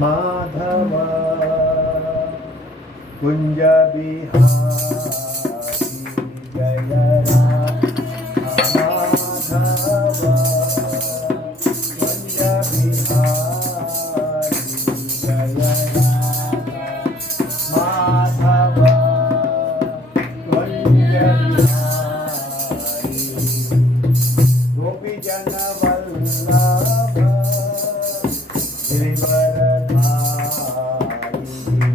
माधव कुंज बिहारी जय राधा माधव कुंज बिहारी जय राधा माधव कुंज बिहारी गोपी जन वल्लभ गिरिवरधारी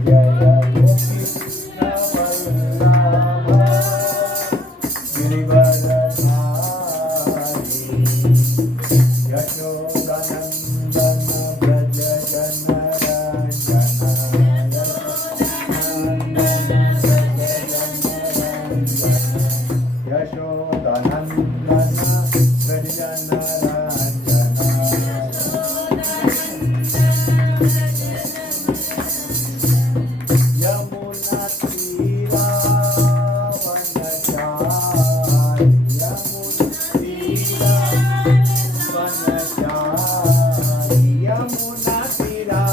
जय गोपी जन वल्लभ गिरिवरधारी यशोदानंदन व्रज जनरंजन यशोदानंदन व्रज जनरंजन यमुना तीरा वनचारी यमुना तीरा वनचारी यमुना तीरा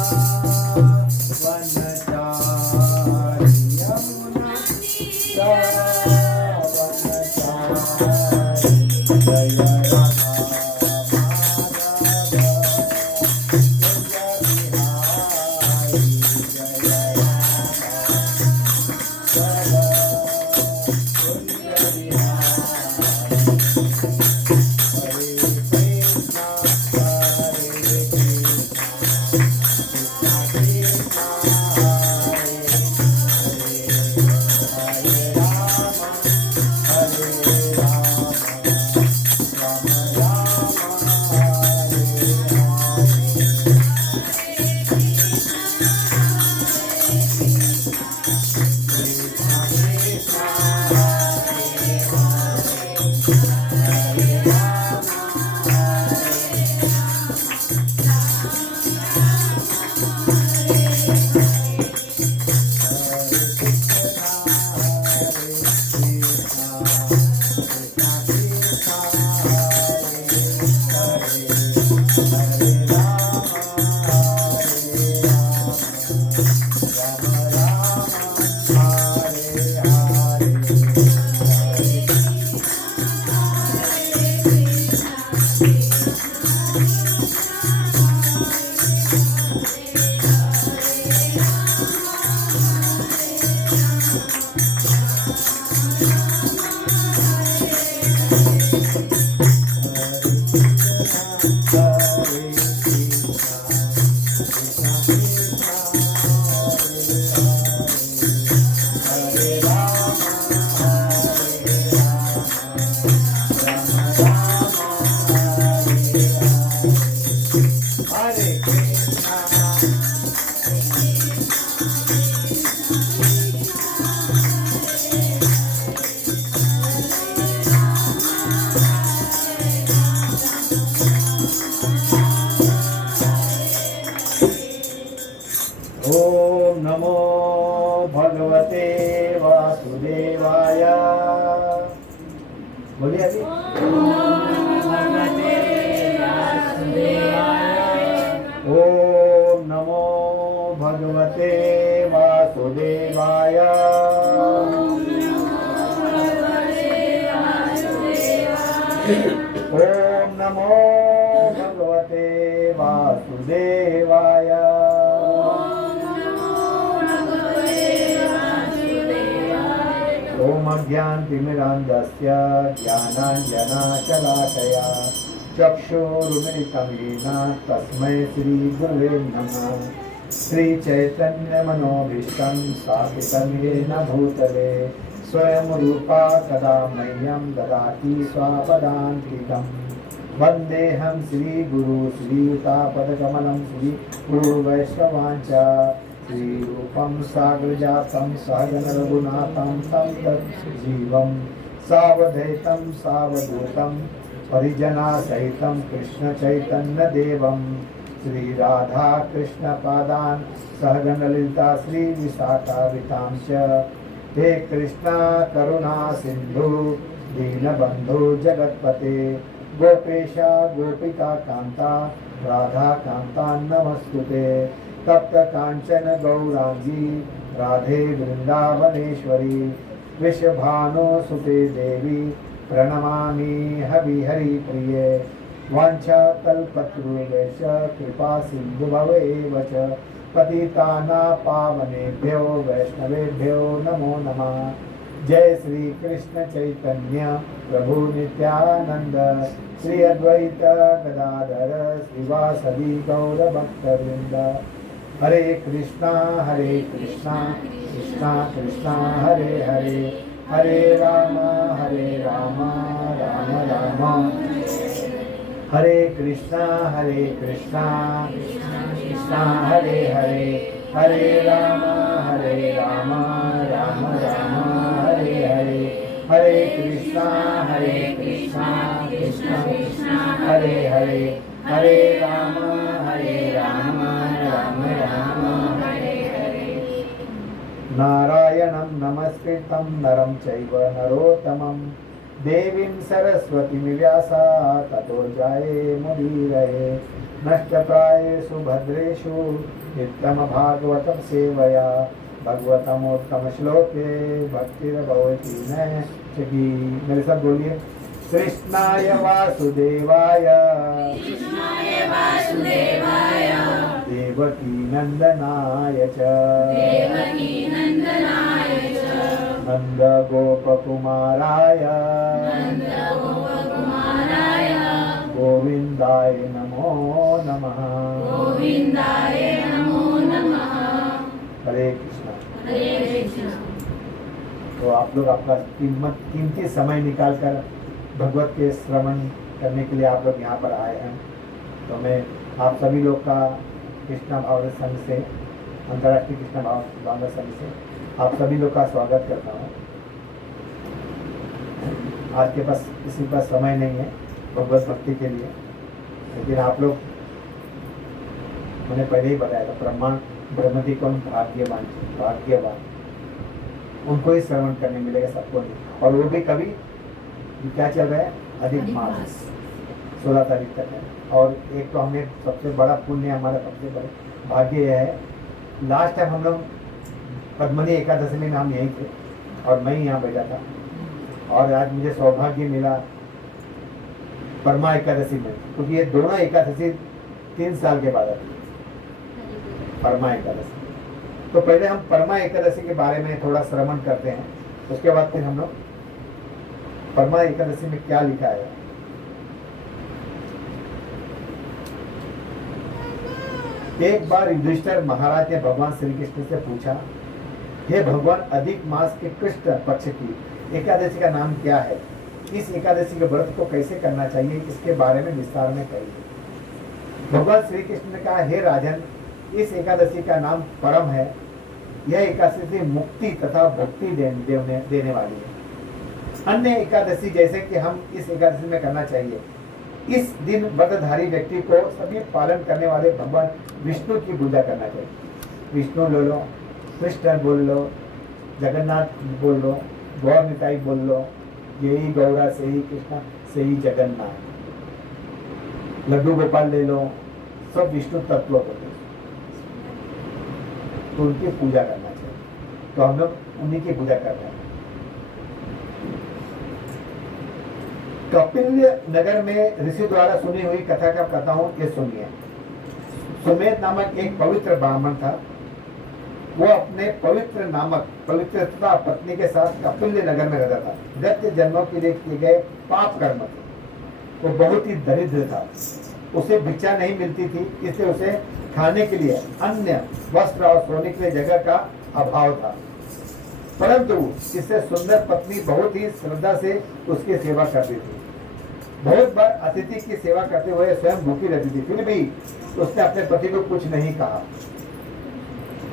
वनचारी यमुना तीरा वनचारी जय राधा ओम नमो भगवते वासुदेवाय बोलिए अभी ओम नमो भगवते वासुदेवाय ओम नमो भगवते वासुदेवाय ओम अज्ञानतिमिरान्धस्य ज्ञानाञ्जनशलाकया चक्षुरुन्मिलितं येन तस्मै श्रीगुरुवे नमः। श्रीचैतन्यमनोभीष्टं स्थापितं येन भूतले स्वयं रूपा कदा मह्यं ददाति स्वापदान्तिकम्। वन्देऽहं श्रीगुरु श्रीयुतापदकमलं श्रीगुरुवैष्णवाञ्च श्रीरूपं साग्रजातं सहगणरघुनाथं तं तत्सजीवं सावधैतं सावधूतं परिजनासहितं कृष्णचैतन्यदेवं श्रीराधा कृष्णपादान् सहगणललिता श्रीविशाखावितां च हे कृष्णा करुणा सिन्धु दीनबन्धु जगत्पते गोपेशा गोपिका कान्ता राधा कान्ता नमस्तुते। तप्त कांचन गौरांगी राधे वृंदावनेश्वरी विश्वभानुसुते देवी प्रणमामि हरि प्रिये वांछा कल्पतरुभ्यश्च कृपा सिंधु भवेव च पतितानां पावनेभ्यो वैष्णवेभ्यो नमो नमः। जय श्री कृष्ण चैतन्य प्रभु नित्यानंद श्री अद्वैत गदाधर श्रीवासदि गौर भक्तवृंद। हरे कृष्णा कृष्णा कृष्णा हरे हरे, हरे राम राम राम हरे कृष्णा कृष्णा हरे हरे, हरे राम राम राम हरे हरे, हरे कृष्णा कृष्णा हरे हरे, हरे राम राम राम हरे हरे। नारायणं नमस्कृतं नरं चैव नरोत्तमं देवीं सरस्वतीं व्यासा ततो जयमुदीरये। नष्टप्रायेषु भद्रेषु नित्यमभागवतं सेवया भगवतमोत्तम श्लोके भक्तिर्भवति नैष्ठिकी। मेरे साथ बोलिए। कृष्णाय वासुदेवाय देवकी नंदनाय च नंद गोपकुमाराय गोविंदाय नमो नमः। हरे कृष्णा। तो आप लोग आपका कीमती समय निकालकर भगवत के श्रवण करने के लिए आप लोग यहाँ पर आए हैं। तो मैं आप सभी लोग का कृष्णा भावना संघ से, अंतर्राष्ट्रीय कृष्णा भावना संघ से आप सभी लोग का स्वागत करता हूँ। आज के पास किसी के पास समय नहीं है भगवत भक्ति के लिए, लेकिन आप लोग, मैंने पहले ही बताया था, ब्रह्मति कौन भाग्यवान, उनको ही श्रवण करने मिलेगा, सबको नहीं। और वो भी कभी क्या चल रहा है, अधिक मास 16 तारीख तक है। और एक तो हमने सबसे बड़ा पुण्य, हमारा सबसे बड़ा भाग्य यह है, लास्ट टाइम हम लोग पद्मनी एकादशी में हम यहीं थे और मैं यहाँ बैठा था, और आज मुझे सौभाग्य मिला परमा एकादशी में, क्योंकि ये दोनों एकादशी 3 साल के बाद आती है, परमा एकादशी। तो पहले हम परमा एकादशी के बारे में थोड़ा श्रवण करते हैं, उसके बाद फिर हम लोग परमा एकादशी में क्या लिखा है। एक बार युधिष्ठिर महाराज ने भगवान श्री कृष्ण से पूछा, हे भगवान, अधिक मास के कृष्ण पक्ष की एकादशी का नाम क्या है? इस एकादशी के व्रत को कैसे करना चाहिए, इसके बारे में विस्तार में कहिए। भगवान श्री कृष्ण ने कहा, हे राजन, इस एकादशी का नाम परम है। यह एकादशी मुक्ति तथा भक्ति देने वाली है। अन्य एकादशी जैसे कि हम इस एकादशी में करना चाहिए, इस दिन व्रतधारी व्यक्ति को सभी पालन करने वाले भगवान विष्णु की पूजा करना चाहिए। विष्णु ले लो, कृष्ण बोल लो, जगन्नाथ बोल लो, गौर निताई बोल लो, यही गौरा से ही कृष्णा से ही जगन्नाथ, लड्डू गोपाल ले लो, सब विष्णु तत्व होते हैं, तो उनकी पूजा करना चाहिए। तो हम लोग उन्हीं की पूजा कर रहे हैं। कपिल नगर में ऋषि द्वारा सुनी हुई कथा का कहता हूँ, ये सुनिए। सुमेध नामक एक पवित्र ब्राह्मण था। वो अपने पवित्रता पत्नी के साथ कपिल नगर में रहता था। गत जन्मों के लिए किए गए पाप कर्म थे। वो बहुत ही दरिद्र था, उसे भिक्षा नहीं मिलती थी, इसलिए उसे खाने के लिए अन्य वस्त्र और सोने के लिए जगह का अभाव था। परंतु इससे सुंदर पत्नी बहुत ही श्रद्धा से उसकी सेवा करती थी। बहुत बार अतिथि की सेवा करते हुए स्वयं भूखी रहती थी, फिर भी उसने अपने पति को कुछ नहीं कहा।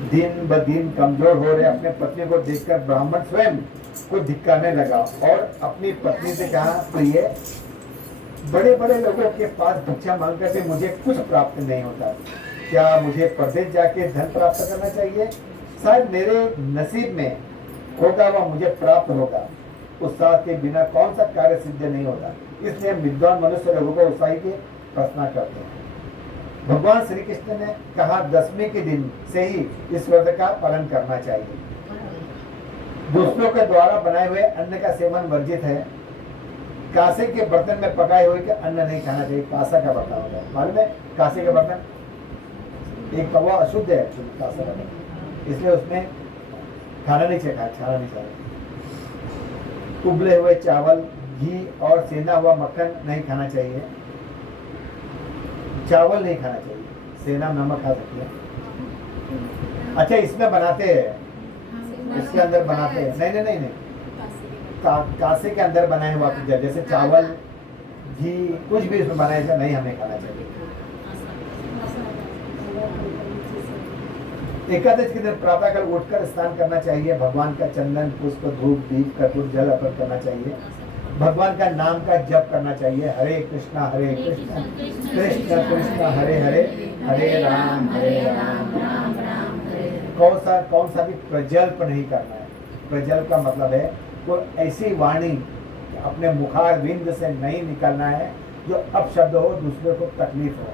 दिन ब दिन कमजोर हो रहे अपने पत्नी को देखकर ब्राह्मण स्वयं को धिक्कारने लगा और अपनी पत्नी से कहा, प्रिय, बड़े बड़े लोगों के पास भिक्षा मांगकर भी मुझे कुछ प्राप्त नहीं होता। क्या मुझे परदेश जाके धन प्राप्त करना चाहिए? शायद मेरे नसीब में होगा वह मुझे प्राप्त होगा। उत्साह के बिना कौन सा कार्य सिद्ध नहीं होता। इसलिए विद्वान मनुष्य लोगों को उत्साही के प्रश्न करते हैं। भगवान श्री कृष्ण ने कहा 10वें के दिन से ही इस व्रत का पालन करना चाहिए। दूसरों के द्वारा बनाए हुए अन्न का सेवन वर्जित है। कांसे के बर्तन में पकाए हुए अन्न नहीं खाना चाहिए। कांसा का बर्तन होता है, मालूम है? कांसे के बर्तन एक कौवा अशुद्ध है, कांसा बर्तन, इसलिए उसमें खाना नहीं चाहिए, खाना नहीं चाहिए। उबले हुए चावल, घी और सेंधा हुआ मक्खन नहीं खाना चाहिए। चावल नहीं खाना चाहिए, सेंधा नमक खा सकते हैं। अच्छा, इसमें बनाते हैं, इसके अंदर बनाते हैं, नहीं नहीं नहीं नहीं, कांसे के अंदर बनाए हुआ पिज्जा, जैसे चावल, घी, कुछ भी इसमें बनाया नहीं हमें खाना चाहिए। एकादश के दिन प्रातः काल उठकर स्नान करना चाहिए। भगवान का चंदन, पुष्प, धूप, दीप, कपूर, जल अर्पण करना चाहिए। भगवान का नाम का जप करना चाहिए। हरे कृष्णा कृष्ण कृष्ण हरे हरे, हरे राम राम राम हरे। कौन सा भी प्रजल्प नहीं करना है। प्रजल्प का मतलब है कोई ऐसी वाणी अपने मुखारविंद से नहीं निकलना है जो अपशब्द हो, दूसरे को तकलीफ हो।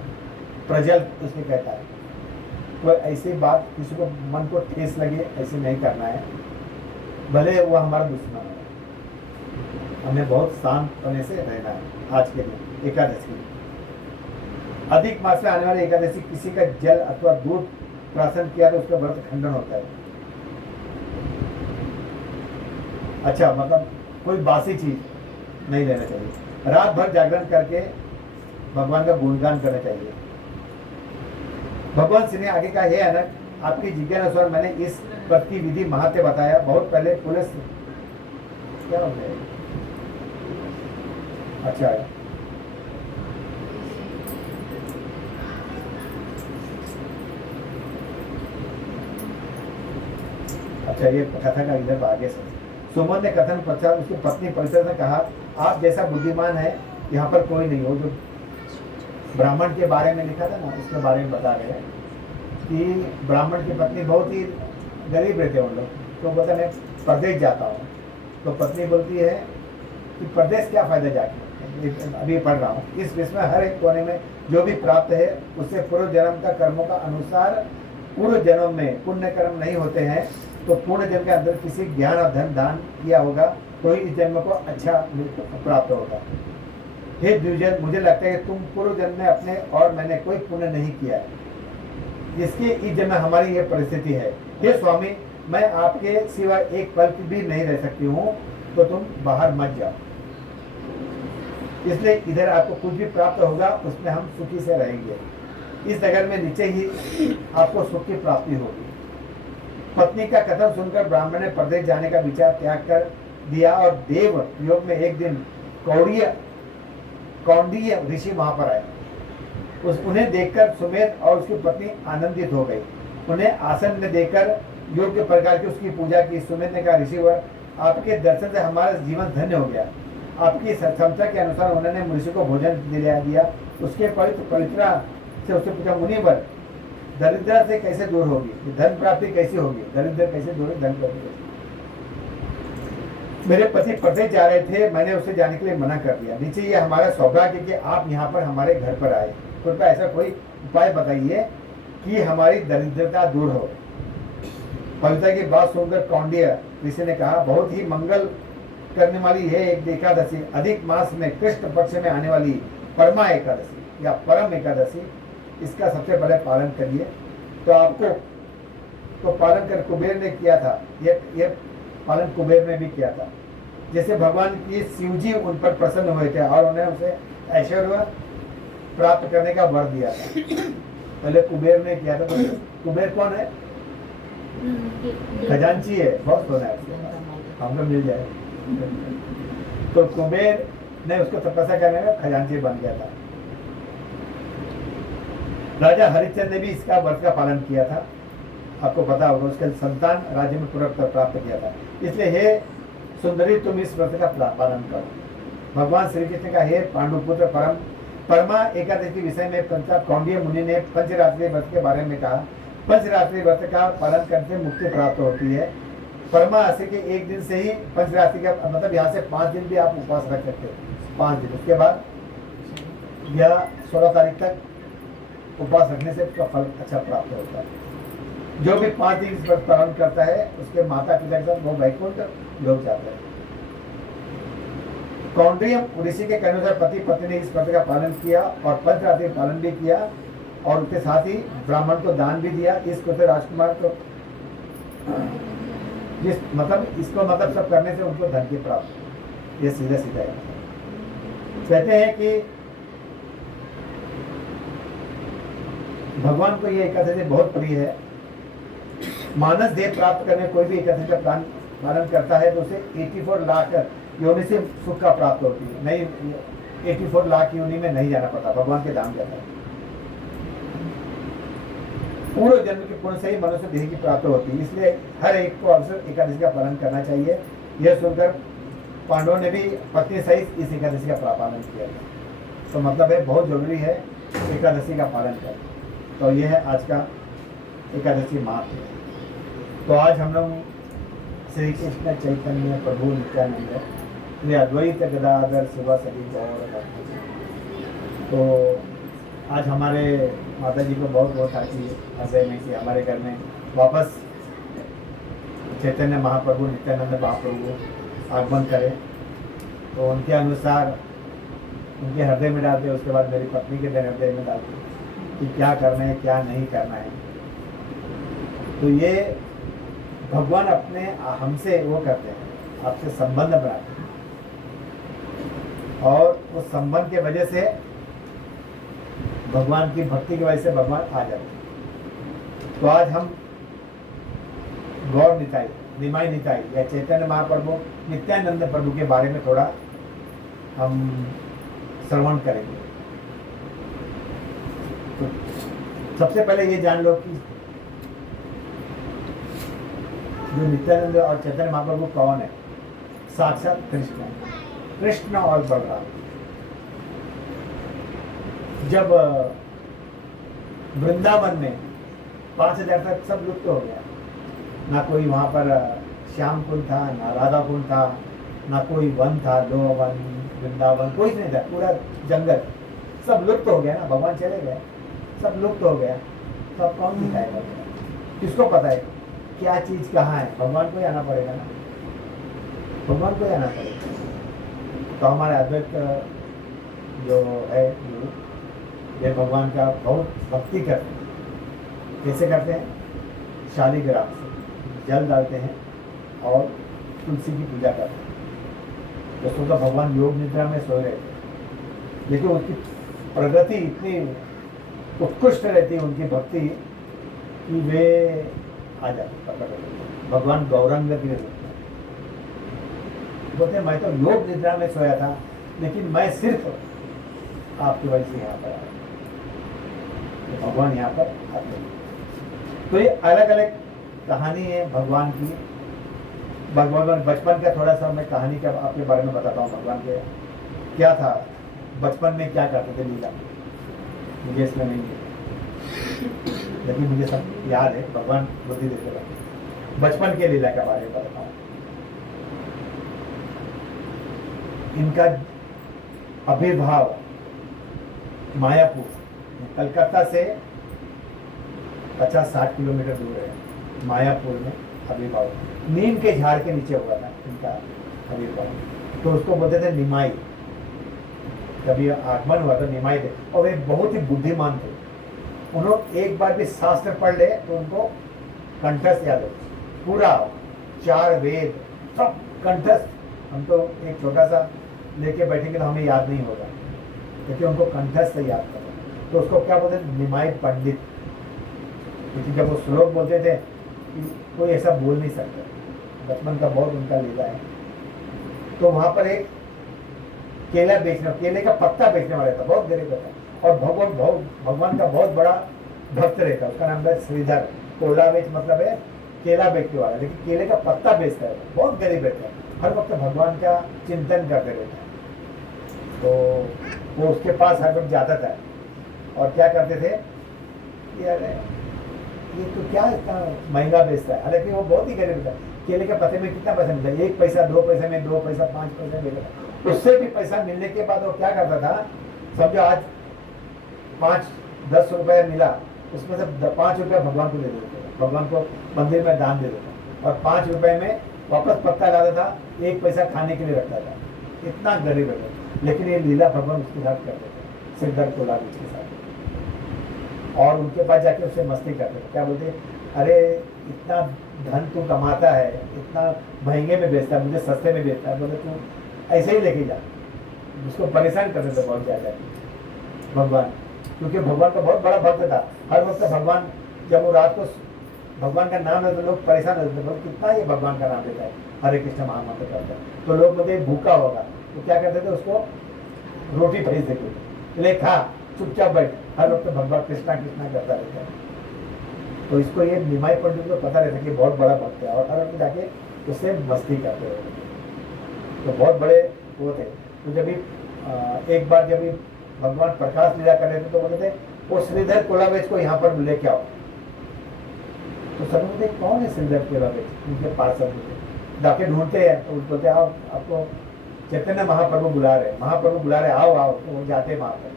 प्रजल्प उसमें कहता है। कोई ऐसी बात किसी को मन को ठेस लगे, ऐसे नहीं करना है, भले वो हमारा दुश्मन है। हमें बहुत शांत होने से रहना है। आज के दिन एकादशी, अधिक मास में आने वाली एकादशी, किसी का जल अथवा दूध प्राशन किया तो उसका व्रत खंडन होता है। अच्छा, मतलब कोई बासी चीज नहीं लेना चाहिए। रात भर जागरण करके भगवान का गुणगान करना चाहिए। भगवान श्री ने आगे कहा, हे अनक, आपकी जिज्ञासा मैंने इस व्रत की विधि महात्म्य बताया। बहुत पहले पुलिस क्या हो गया? अच्छा है। अच्छा, ये कथा का इधर आगे से सुमन ने कथन पश्चात उसकी पत्नी पवित्र ने कहा, आप जैसा बुद्धिमान है यहाँ पर कोई नहीं हो। जो ब्राह्मण के बारे में लिखा था ना, उसके बारे में बता रहे हैं कि ब्राह्मण की पत्नी बहुत ही गरीब रहते हैं उन लोग। तो बोलते मैं प्रदेश जाता हूँ। तो पत्नी बोलती है कि प्रदेश क्या फायदा जाके, अभी पढ़ रहा हूँ। इस विश्व में हर एक कोने में जो भी प्राप्त है उससे पूर्व जन्म का कर्मों का अनुसार पूर्व जन्म में पुण्य कर्म नहीं होते हैं, तो पूर्ण जन्म के अंदर किसी ज्ञान और धन दान किया होगा तो ही इस जन्म को अच्छा प्राप्त होगा। हे द्विजन, मुझे लगता है कि तुम पूर्व जन्म में अपने और मैंने कोई पुण्य नहीं किया है, इसके इस जन्म में हमारी ये परिस्थिति है। हे स्वामी, मैं आपके सिवा एक पल भी नहीं रह सकती हूँ, तो तुम बाहर मत जाओ। इसलिए इधर आपको कुछ भी प्राप्त होगा उसमें हम सुखी से रहेंगे। इस नगर में नीचे ही आपको सुख की प्राप्ति होगी। पत्नी का कथन सुनकर ब्राह्मण ने प्रदेश जाने का विचार त्याग कर दिया और देव योग में एक दिन कौंडिय ऋषि वहां पर आए। उन्हें देखकर सुमेध और उसकी पत्नी आनंदित हो गई। उन्हें आसन में देकर योग्य प्रकार की उसकी पूजा की। सुमेध ने कहा, ऋषिवर, आपके दर्शन से हमारा जीवन धन्य हो गया। आपकी क्षमता के अनुसार उन्होंने ऋषि को भोजन दिया। उसके पवित्रा से उससे पूछा, मुनिवर, दरिद्रता से कैसे दूर होगी? धन प्राप्ति कैसी होगी? दरिद्र कैसे दूर होगी? धन प्राप्ति कैसे? मेरे पति प्रदेश जा रहे थे, मैंने उससे जाने के लिए मना कर दिया। नीचे ये हमारा सौभाग्य कि आप यहाँ पर हमारे घर पर आए। कृपया ऐसा कोई उपाय बताइए कि हमारी दरिद्रता दूर हो। पवित्रता की बात सुनकर कौंडिय ऋषि ने कहा, बहुत ही मंगल करने वाली है एक एकादशी, अधिक मास में कृष्ण पक्ष में आने वाली परमा एकादशी या परम एकादशी, इसका सबसे पहले पालन करिए। तो आपको तो पालन कर कुबेर ने किया था, ये पालन कुबेर ने भी किया था। जैसे भगवान की शिव जी उन पर प्रसन्न हुए थे और उन्हें उसे ऐश्वर्य प्राप्त करने का वर दिया था। पहले कुबेर ने किया था। तो कुबेर कौन है? खजांची है, बहुत सोना है उसके पास, हमको मिल जाए। तो कुबेर ने उसको तपस्या करने में खजांची बन गया था। राजा हरिश्चंद्र ने भी इसका व्रत का पालन किया था, आपको पता होगा। उसके संतान राज्य में प्राप्त किया था। इसलिए हे सुंदरी, तुम इस व्रत का पालन करो। भगवान श्री कृष्ण का, हे पांडुपुत्र, परमा एकादशी के विषय में पंचाब कौंडिय मुनि ने पंचरात्रि व्रत के बारे में कहा। पंचरात्रि व्रत का पालन करने से मुक्ति प्राप्त होती है। परमासी के एक दिन से ही पंचरात्रि का मतलब यहाँ से 5 दिन भी आप उपवास रख सकते हो, 5 दिन। उसके बाद यह 16 तारीख तक उपवास रखने से उसका फल अच्छा प्राप्त होता है। जो भी 5 दिन इस व्रत पालन करता है उसके माता पिता के साथ वो वैकुंठ लोग जाते हैं। कौंडिन्य ऋषि के कहने अनुसार पति पत्नी ने इस व्रत का पालन किया और पंचरात्रि पालन भी किया और उसके साथ ही ब्राह्मण को दान भी दिया। इस कुछ राजकुमार को इसको सब करने से उनको धन की प्राप्ति, ये सीधा सीधा है। कहते हैं कि भगवान को ये एकादशी बहुत प्रिय है। मानस देह प्राप्त करने कोई भी एकादशी का पालन करता है तो उसे 84 लाख योनि से सुख का प्राप्त होती है। नहीं, 84 लाख योनि में नहीं जाना पड़ता, भगवान के धाम जाता है। पूर्व जन्म के पुण्य से ही मनुष्य देह की प्राप्ति होती है, इसलिए हर एक को अवसर एकादशी का पालन करना चाहिए। यह सुनकर पांडवों ने भी पत्नी सहित इस एकादशी का पालन किया। तो मतलब है बहुत जरूरी है एकादशी का पालन करना। तो यह है आज का एकादशी महात्म्य। तो आज हम लोग श्री कृष्ण चैतन्य प्रभु नित्यानंद श्री अद्वैत गदाधर शिवासदि गौर भक्त। तो आज हमारे माता जी को बहुत बहुत आती है हृदय में कि हमारे घर में वापस चैतन्य महाप्रभु नित्यानंद महाप्रभु आगमन करें। तो उनके अनुसार उनके हृदय में डालते, उसके बाद मेरी पत्नी के हृदय में डालते कि क्या करना है क्या नहीं करना है। तो ये भगवान अपने हमसे वो करते हैं, आपसे संबंध बनाते हैं और उस संबंध के वजह से भगवान की भक्ति की वजह से भगवान आ जाते हैं। तो आज हम गौर निताई, निमाई निताई या चैतन्य महाप्रभु नित्यानंद प्रभु के बारे में थोड़ा हम श्रवण करेंगे। तो सबसे पहले ये जान लो कि जो नित्यानंद और चैतन्य महाप्रभु कौन है। साक्षात कृष्ण, कृष्ण और बलराम। जब वृंदावन में 5000 तक सब लुप्त हो गया, ना कोई वहाँ पर श्याम कुंड था, ना राधा कुंड था, ना कोई वन था, दो वन वृंदावन कोई नहीं था, पूरा जंगल सब लुप्त हो गया ना, भगवान चले गए, सब लुप्त हो गया। तो अब कौन दिखाएगा? किसको पता है क्या चीज कहाँ है? भगवान को ही आना पड़ेगा ना, भगवान को ही आना पड़ेगा। तो हमारे अद्वैत जो है ये भगवान का बहुत भक्ति करते हैं। कैसे करते हैं? शालिग्राम से जल डालते हैं और तुलसी की पूजा करते हैं। तो सोचा भगवान योग निद्रा में सो रहे थे, लेकिन उनकी प्रगति इतनी उत्कृष्ट रहती है उनकी भक्ति कि वे आ जाते भगवान गौरंग के बोलते मैं तो योग निद्रा में सोया था, लेकिन मैं सिर्फ आपकी वजह से यहाँ पर आया। तो भगवान यहाँ पर आते हैं। तो ये अलग अलग कहानी है भगवान की। भगवान बचपन का थोड़ा सा मैं कहानी का आपके बारे में बताता हूँ। भगवान के क्या था, बचपन में क्या करते थे लीला, मुझे इसमें नहीं है लेकिन मुझे सब याद है। भगवान बुद्धि देते रहते। बचपन के लीला के बारे में बताता हूँ। इनका आविर्भाव मायापुर, कलकत्ता से 50-60 किलोमीटर दूर है। मायापुर में आविर्भाव नीम के झाड़ के नीचे हुआ था इनका आविर्भाव। तो उसको बोलते थे निमाई। कभी आगमन हुआ तो निमाई थे। और वे बहुत ही बुद्धिमान थे। उन्होंने एक बार भी शास्त्र पढ़ ले तो उनको कंठस्थ याद हो, पूरा 4 वेद सब कंठस्थ। हम तो एक छोटा सा लेके बैठेंगे तो हमें याद नहीं होगा, क्योंकि उनको कंठस्थ याद करना। तो उसको क्या बोलते हैं? निमाई पंडित। क्योंकि जब वो श्लोक बोलते थे कि कोई ऐसा बोल नहीं सकता। बचपन का बहुत उनका लीला है। तो वहाँ पर एक केला बेचने, केले का पत्ता बेचने वाला था, बहुत गरीब था और भगवान का बहुत बड़ा भक्त रहता। उसका नाम है श्रीधर। कोला बेच मतलब है केला बेचने वाला, लेकिन केले का पत्ता बेचता है। बहुत गरीब रहता है, हर वक्त भगवान का चिंतन करते रहता है। तो वो उसके पास हर वक्त जाता था और क्या करते थे, यार ये तो क्या इतना महंगा बेचता है। हालांकि वो बहुत ही गरीब था। केले के पत्ते में कितना पैसा मिलता है? 1 पैसा, 2 पैसे में, 2 पैसा, 5 पैसे मिलता। उससे भी पैसा मिलने के बाद वो क्या करता था, समझो आज 5 10 रुपये मिला, उसमें से 5 रुपया भगवान को दे देता था, भगवान को मंदिर में दान दे देता, और 5 रुपये में वापस पत्ता लाता था, 1 पैसा खाने के लिए रखता था। इतना गरीब है, लेकिन ये लीला भगवान उसके साथ करते थे, सिद्धार्थ को लाभ उसके साथ। और उनके पास जाके उससे मस्ती करते थे, क्या बोलते, अरे इतना धन तू कमाता है, इतना महंगे में बेचता है, मुझे सस्ते में बेचता है, बोले तू ऐसे ही लेके जा। उसको परेशान करते थे बहुत ज़्यादा भगवान, क्योंकि भगवान का बहुत बड़ा भक्त था। हर वक्त भगवान, जब वो रात को भगवान का नाम है तो लोग परेशान होते थे, बोले कितना ये भगवान का नाम लेता है, हरे कृष्ण महामंत्र करता है। तो लोग बोलते भूखा होगा, तो क्या करते थे, उसको रोटी भेज देते, ले खा, चुपचाप बैठ, हर वक्त भगवान कृष्णा कृष्णा करता रहता है। तो इसको ये निमाई पंडित को पता रहता है कि बहुत बड़ा भक्त है, और हर वक्त जाके उससे मस्ती करते रहे। तो बहुत बड़े वो थे। तो जब एक बार जब भगवान प्रकाश लीला कर रहे थे, तो बोले थे वो श्रीधर कोलावेज को यहाँ पर लेके आओ। तो सब बोलते कौन है श्रीधर कोलावेज, उनके पास सब जाके ढूंढते हैं, तो बोलते आप आपको चैतन्य महाप्रभु बुला रहे, महाप्रभु बुला रहे, आओ आओ। तो वो जाते वहाँ पर,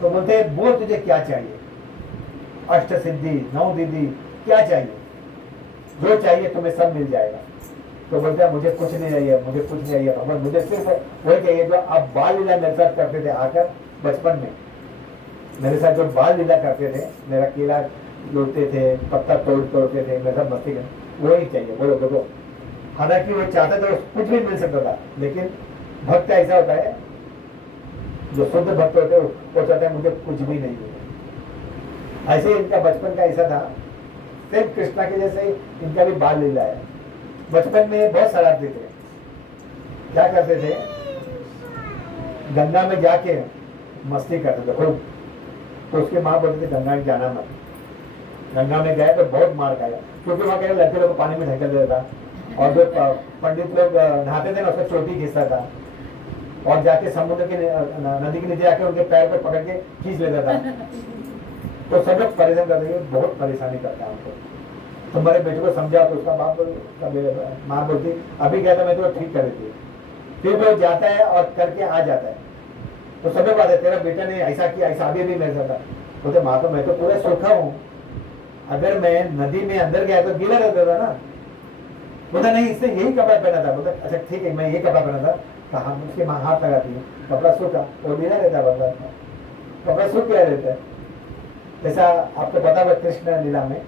तो बोलते बोल तुझे क्या चाहिए, अष्ट सिद्धि, 9 दीदी, क्या चाहिए, जो चाहिए तुम्हें सब मिल जाएगा। तो बोलते हैं मुझे कुछ नहीं चाहिए, मुझे कुछ नहीं चाहिए भगवान, मुझे सिर्फ वही चाहिए जो आप बाल लीला मेरे साथ करते थे आकर बचपन में, मेरे साथ जो बाल लीला करते थे, मेरा केला तोड़ते थे, पत्ता तोड़ते थे, मेरे साथ मस्ती कर, वही चाहिए, बोलो देखो। हालांकि वो चाहता था कुछ भी मिल सकता था, लेकिन भक्त ऐसा होता है, जो शुद्ध भक्त होते हैं वो चाहते हैं मुझे कुछ भी नहीं मिले। ऐसे ही इनका बचपन का ऐसा था, सेम कृष्णा के जैसे इनका भी बाल लीला है। बचपन में बहुत शरारती थे, क्या करते थे, गंगा में जाके मस्ती करते थे खूब। तो उसके माँ बोलते थे गंगा में जाना मत। गंगा में गए तो बहुत मार खाया, क्योंकि वहाँ के लड़के लोग पानी में ढकेल देता था, और जो पंडित लोग नहाते थे ना, उसका चोटी खींचता था, और जाके समुद्र के नदी के नीचे जाके उनके पैर पर पकड़ के खींच लेता था। तो सब लोग परेशान करते थे, बहुत परेशानी करता है उनको। तुम्हारे बेटे को समझा, तो उसका बाप माँ बोलती अभी गया था मैं तो ठीक कर रही थी। फिर वो जाता है और करके आ जाता है, तो सब लोग बात है तेरा बेटा ने ऐसा किया, ऐसा अभी भी मेरे साथ। बोलते माँ तो मैं तो पूरा सूखा हूँ, अगर मैं नदी में अंदर गया तो गीला रहता था ना। बोलता नहीं, इसने यही कपड़ा पहना था। बोलता अच्छा ठीक है, मैं यही कपड़ा पहना था। कहा उसके माँ हाथ लगाती है, कपड़ा सूखा, वो गीला रहता है, बंदा कपड़ा सूख गया रहता है। जैसा आपको पता है कृष्ण लीला में